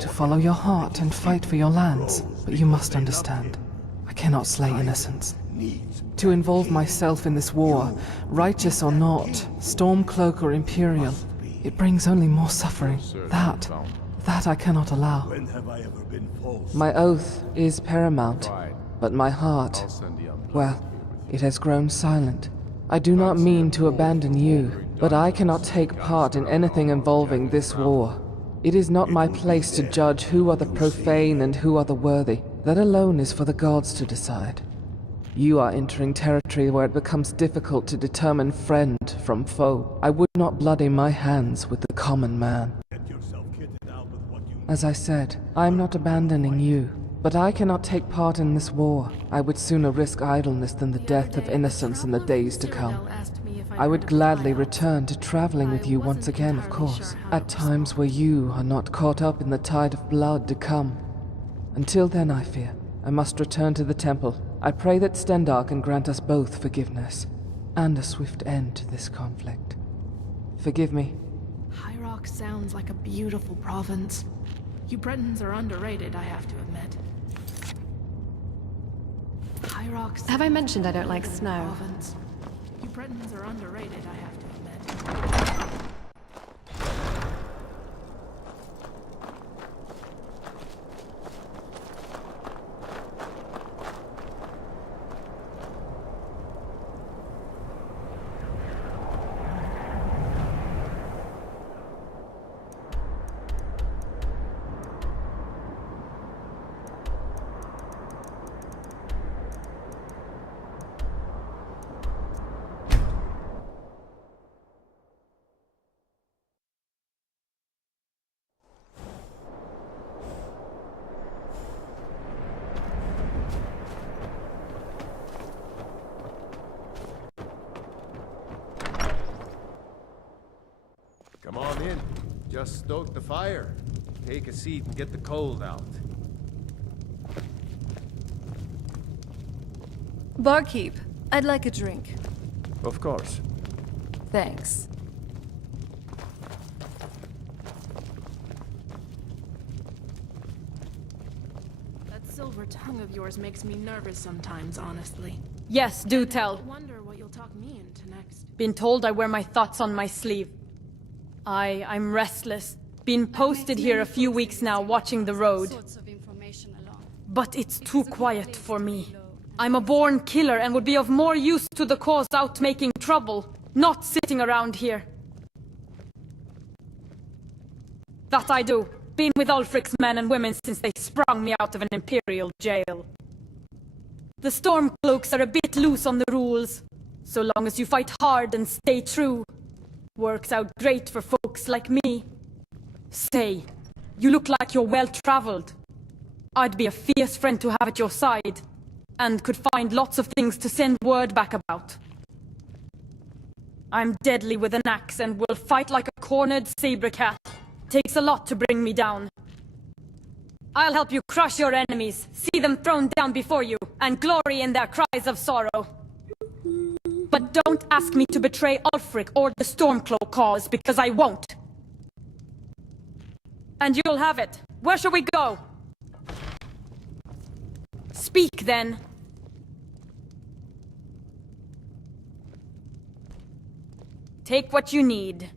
to follow your heart and fight for your lands, but you must understand, I cannot slay innocents. To involve myself in this war, righteous or not, Stormcloak or Imperial, it brings only more suffering. That I cannot allow. When have I ever been false? My oath is paramount, but my heart, well, it has grown silent. I do not mean to abandon you, but I cannot take part in anything involving this war. It is not my place to judge who are the profane and who are the worthy. That alone is for the gods to decide. You are entering territory where it becomes difficult to determine friend from foe. I would not bloody my hands with the common man. As I said, I am not abandoning you, but I cannot take part in this war. I would sooner risk idleness than the death of innocents in the days to come. I would gladly return to traveling with you once again, of course, at times where you are not caught up in the tide of blood to come. Until then, I fear, I must return to the temple. I pray that Stendarr can grant us both forgiveness, and a swift end to this conflict. Forgive me. High Rock sounds like a beautiful province. You Bretons are underrated, I have to admit. High Rock sounds Have I mentioned I don't like snow? province. You Bretons are underrated, I have to admit. Come on in. Just stoke the fire. Take a seat and get the cold out. Barkeep, I'd like a drink. Of course. Thanks. That silver tongue of yours makes me nervous sometimes, honestly. Yes, do tell. I wonder what you'll talk me into next. Been told I wear my thoughts on my sleeve. I'm restless. Been posted here a few weeks now, watching the road. But it's too quiet for me. I'm a born killer and would be of more use to the cause out making trouble, not sitting around here. That I do. Been with Ulfric's men and women since they sprung me out of an Imperial jail. The Stormcloaks are a bit loose on the rules. So long as you fight hard and stay true. Works out great for folks like me. Say, you look like you're well-traveled. I'd be a fierce friend to have at your side, and could find lots of things to send word back about. I'm deadly with an axe and will fight like a cornered saber cat. Takes a lot to bring me down. I'll help you crush your enemies, see them thrown down before you, and glory in their cries of sorrow. But don't ask me to betray Ulfric or the Stormcloak cause, because I won't. And you'll have it. Where shall we go? Speak, then. Take what you need.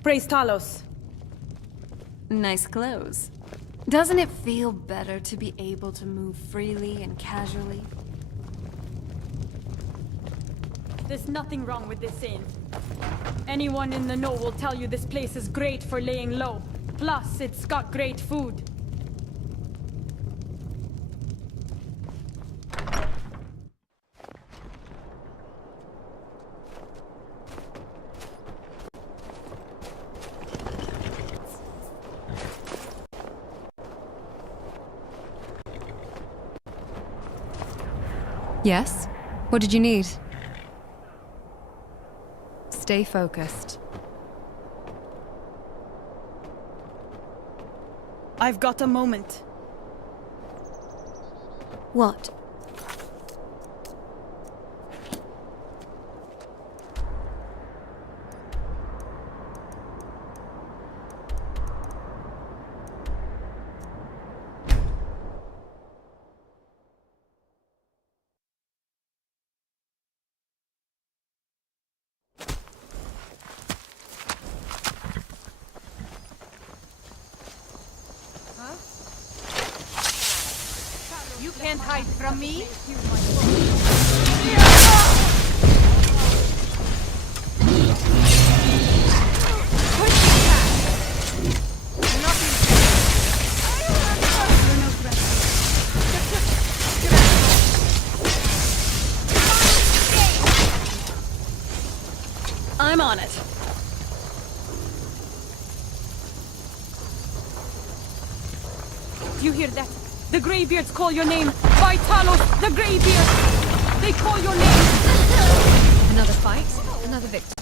Praise Talos. Nice clothes. Doesn't it feel better to be able to move freely and casually? There's nothing wrong with this inn. Anyone in the know will tell you this place is great for laying low. Plus, it's got great food. Yes? What did you need? Stay focused. I've got a moment. What? You can't hide from me. I'm on it. Do you hear that? The Greybeards call your name. By Talos, the Greybeards! They call your name! Another fight, another victory.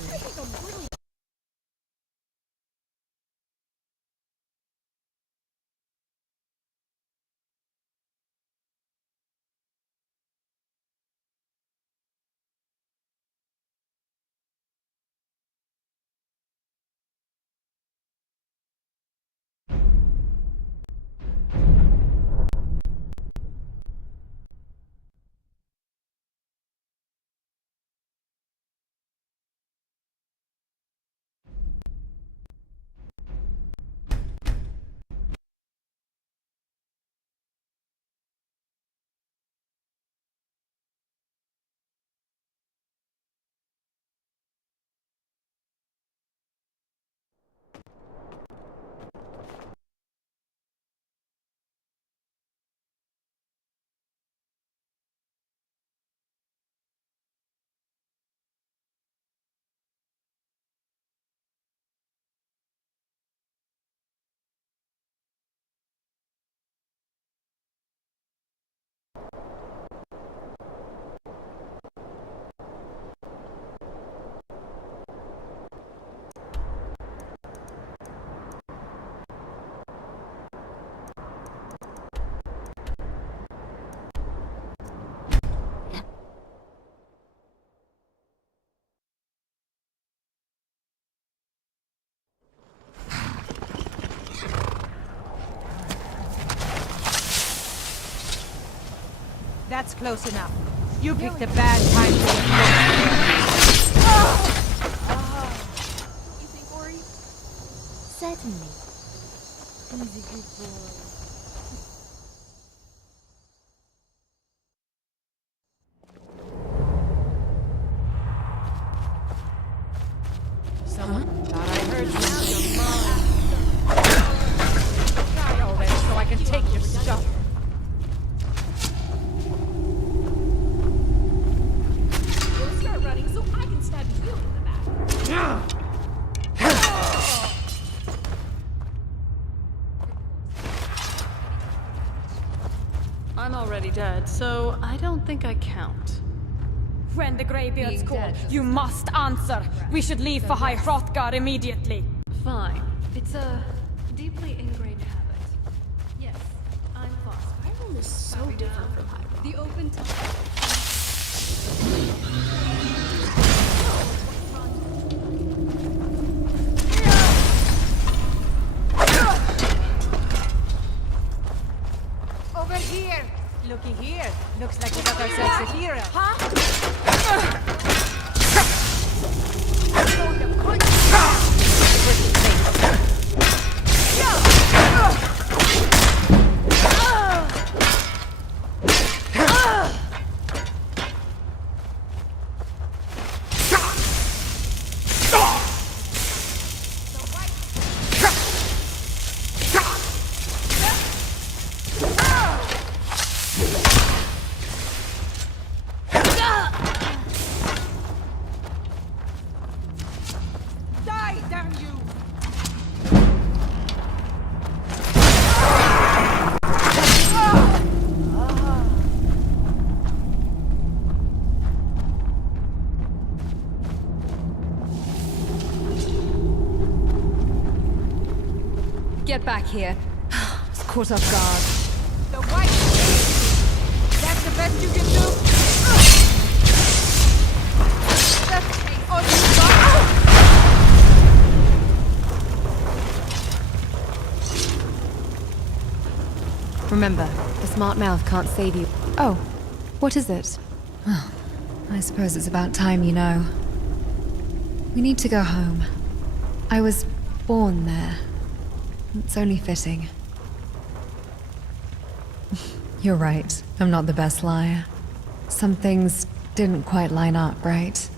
that's close enough. You picked a bad time to You think, Ori? Certainly. He's a good boy. Someone thought I heard you. Die already so I can take your stuff. You'll start running so I can stab you in the back. I'm already dead, so I don't think I count. When the Greybeards Being call, dead you must answer. We should leave for High Hrothgar immediately. Fine. It's a deeply ingrained habit. Yes, I'm fine. Hyrule is so different from Hyrule. The open top. Over here! Looky here. Looks like we got ourselves a hero. Die, damn you! Get back here. It's caught off guard. The white lady! That's the best you can do? That's all you got? Remember, the smart mouth can't save you. Oh, what is it? Well, I suppose it's about time you know. We need to go home. I was born there. It's only fitting. You're right. I'm not the best liar. Some things didn't quite line up, right?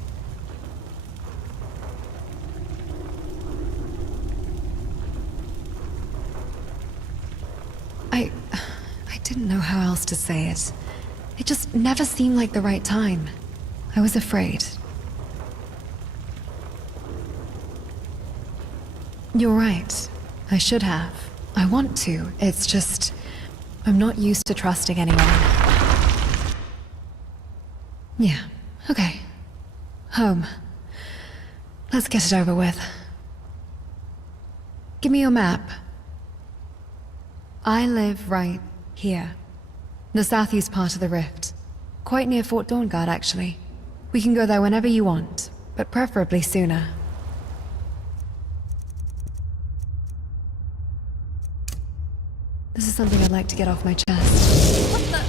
I didn't know how else to say it. It just never seemed like the right time. I was afraid. You're right. I should have. I want to. It's just... I'm not used to trusting anyone. Yeah. Okay. Home. Let's get it over with. Give me your map. I live right here. The southeast part of the Rift. Quite near Fort Dawnguard, actually. We can go there whenever you want, but preferably sooner. This is something I'd like to get off my chest. What the?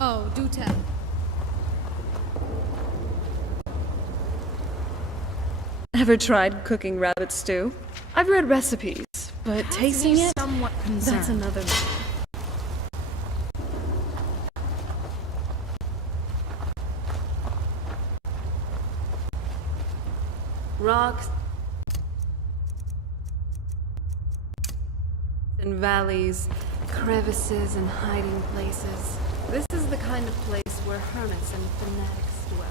Oh, do tell. Ever tried cooking rabbit stew? I've read recipes, but tasting it, somewhat concerned. that's another matter. Rocks and valleys, crevices and hiding places. This is the kind of place where hermits and fanatics dwell.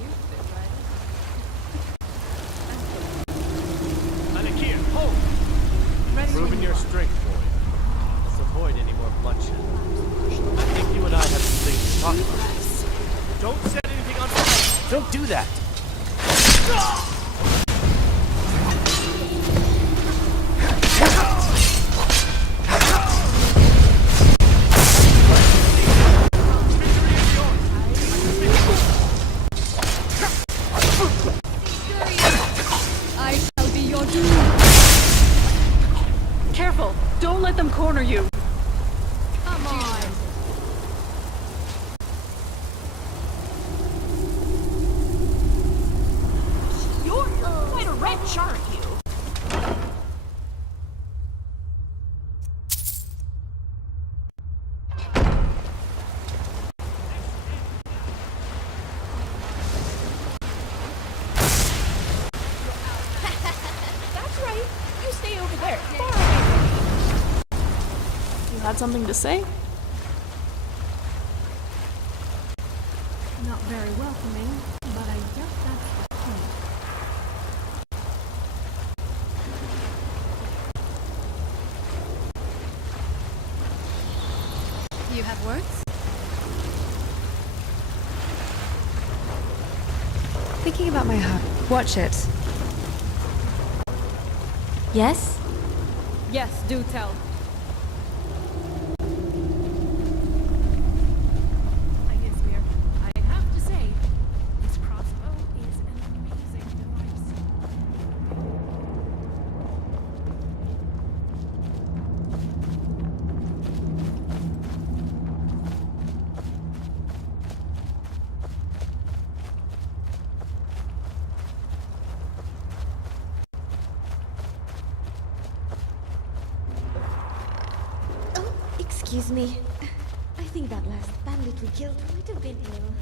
You've been right. Alakir, hold! Proving your strength, boy. Let's avoid any more bloodshed. I think you and I have some things to talk about. Don't set anything on fire! Don't do that! I shall them corner you. Come on. You're quite a wretch, aren't you? That's right. You stay over there, far away from me. You had something to say? Not very welcoming, but I guess that's the point. You have words? Thinking about my heart. Watch it. Yes? Yes, do tell. I have to say, this crossbow is an amazing device. Oh, excuse me. I think that last bandit we killed might have been ill.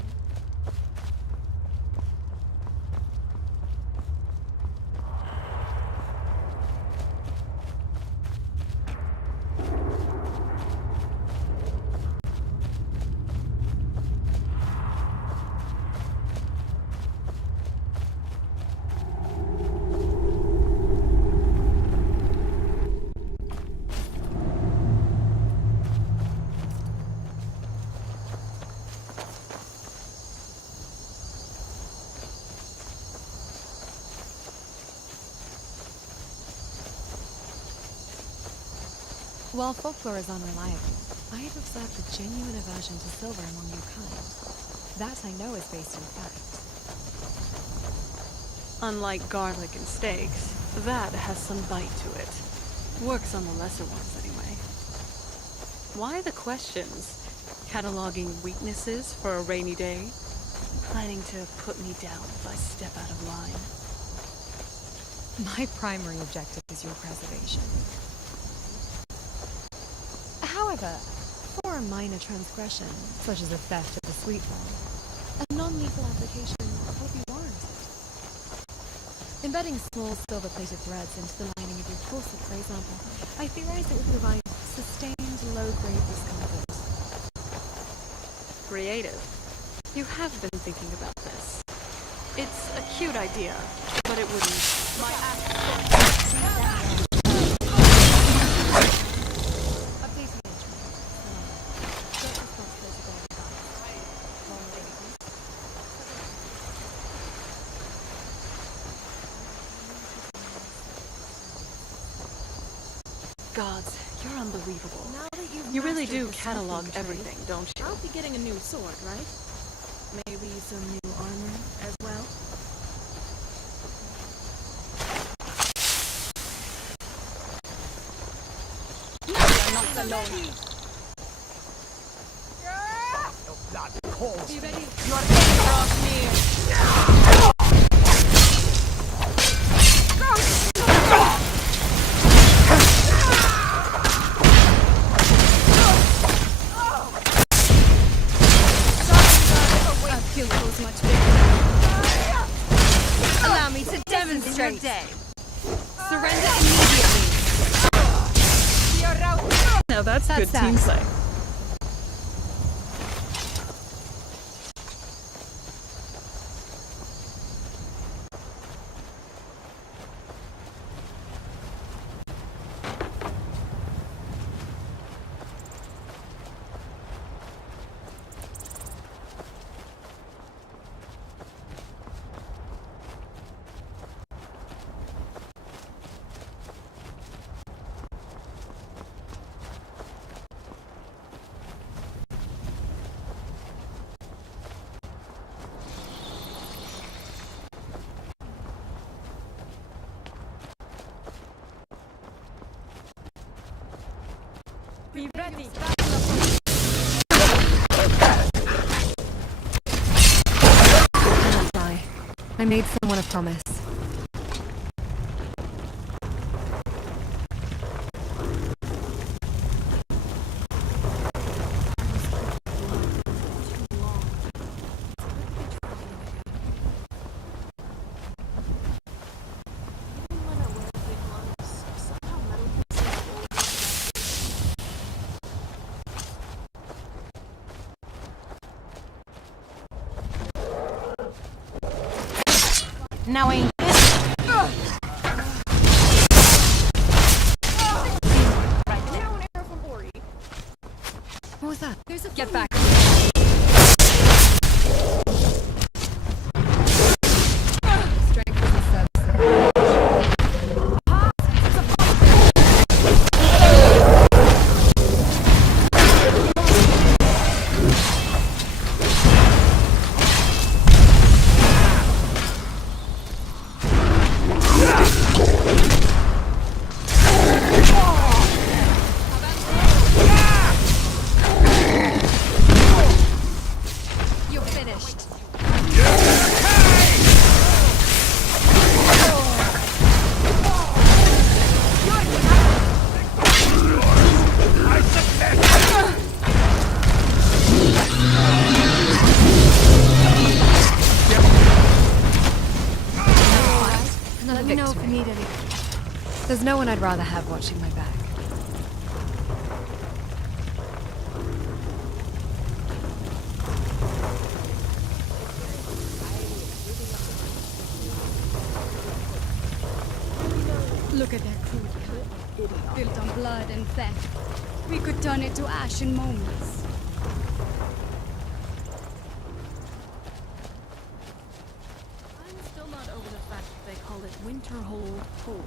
While folklore is unreliable, I have observed a genuine aversion to silver among your kind. That I know is based in fact. Unlike garlic and steaks, that has some bite to it. Works on the lesser ones anyway. Why the questions? Cataloging weaknesses for a rainy day? Planning to put me down if I step out of line? My primary objective is your preservation. However, for a minor transgression, such as the theft of the sweet one, a non-lethal application would be warranted. Embedding small silver-plated threads into the lining of your corset, for example, I theorize it would provide sustained low-grade discomfort. Creative. You have been thinking about this. It's a cute idea, but it wouldn't. My Gods, you're unbelievable. Now that you've You really mastered do the catalog smoking trade, everything, don't you? I'll be getting a new sword, right? Maybe some new armor as well? You're not alone. Be ready. Your end draws near. Much bigger. Allow me to demonstrate. Surrender immediately. Now that's good that. team play. Be ready. I made someone a promise. Now ain't What was that? Get back. There's no one I'd rather have watching my back. Look at that crude cult, built on blood and theft. We could turn it to ash in moments. I'm still not over the fact that they call it Winterhold Hold.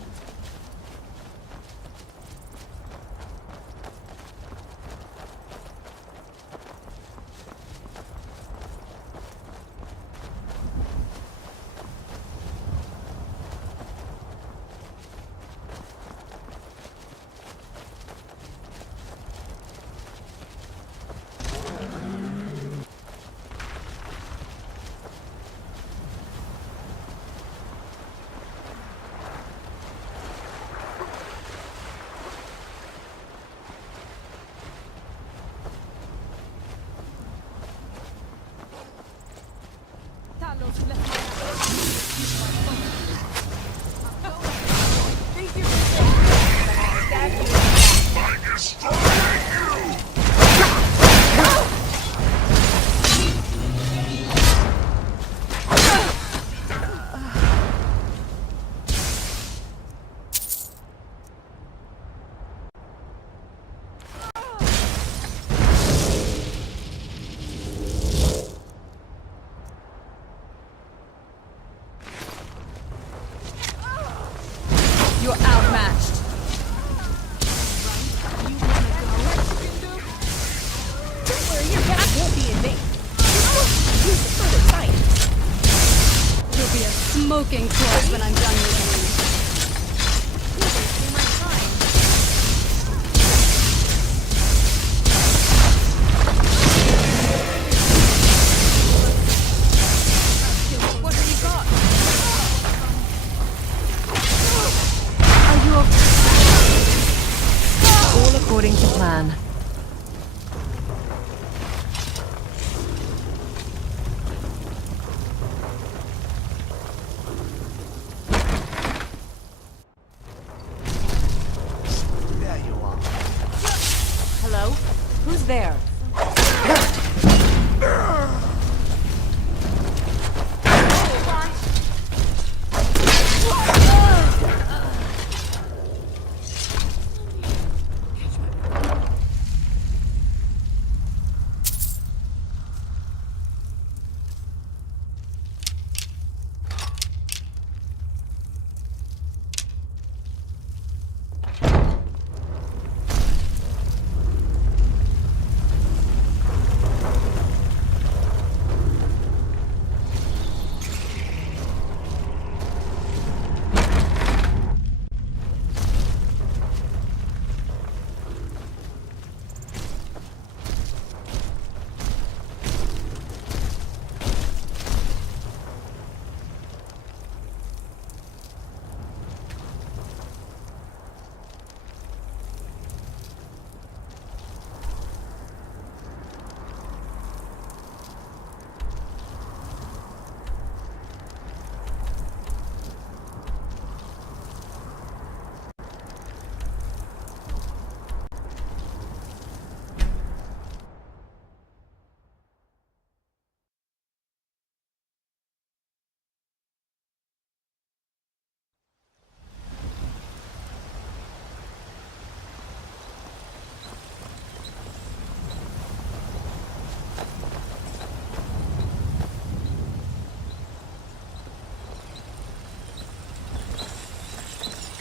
You're outmatched. Don't worry, your back won't be in vain. Use it for the science. You'll be a smoking corpse when I'm done with you. You're wasting my time. What have you got? All according to plan. There you are. Hello? Who's there?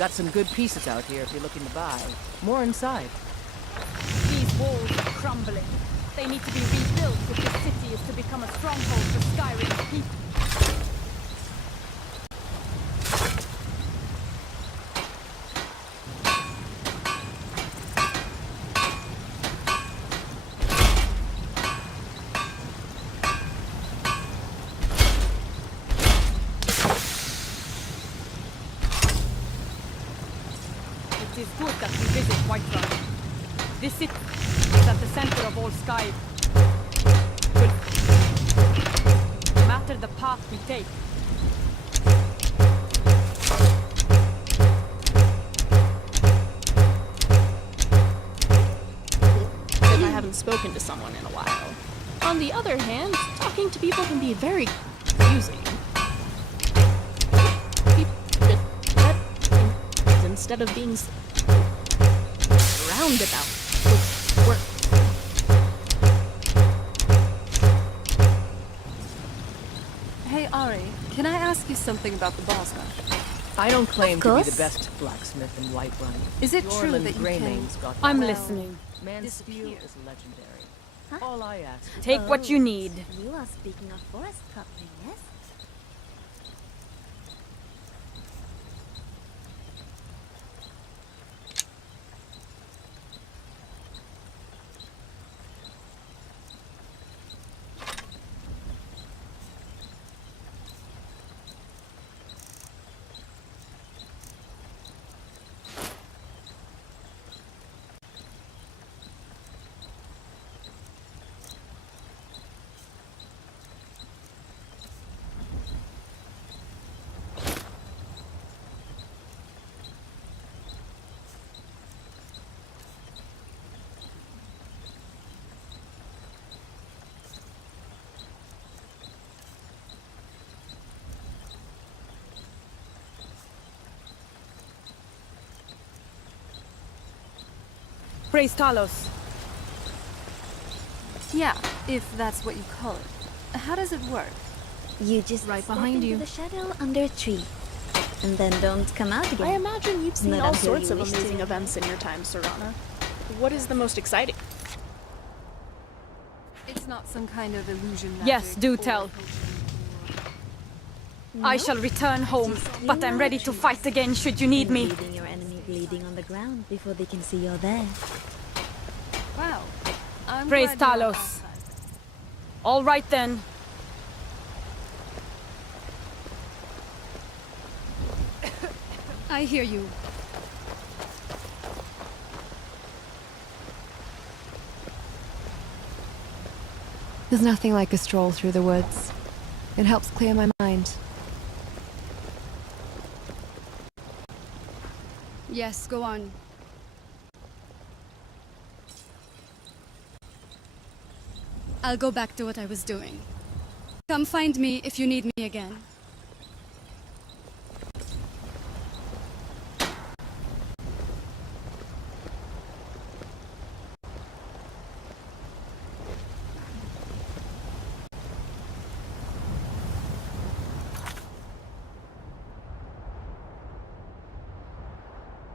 Got some good pieces out here if you're looking to buy. More inside. These walls are crumbling. They need to be rebuilt if this city is to become a stronghold for Skyrim's people. It is good that we visit Whiterun. This city is at the center of all Sky. No matter the path we take. If I haven't spoken to someone in a while. On the other hand, talking to people can be very confusing. Instead of being roundabout with work. Hey, Ari, can I ask you something about the Balsma? I don't claim to be course. the best blacksmith in Whiterun. Is it true Yorlin that you Greymane's can... got I'm the- listening. Man's skill is legendary. All I ask is Take what you need. You are speaking of forest coupling, yes? Praise Talos. Yeah, if that's what you call it. How does it work? You just Right step behind into you. the shadow under a tree. And then don't come out again. I imagine you've seen Not all until sorts you of wish to. amazing events in your time, Serana. What is the most exciting? It's not some kind of illusion magic. Yes, do or tell. potion. I shall return home, but I'm ready to fight again should you need me. Leaving your enemy bleeding on the ground before they can see you're there. Wow. I'm Praise glad you're on Talos. All right then. I hear you. There's nothing like a stroll through the woods. It helps clear my mind. Yes, go on. I'll go back to what I was doing. Come find me if you need me again.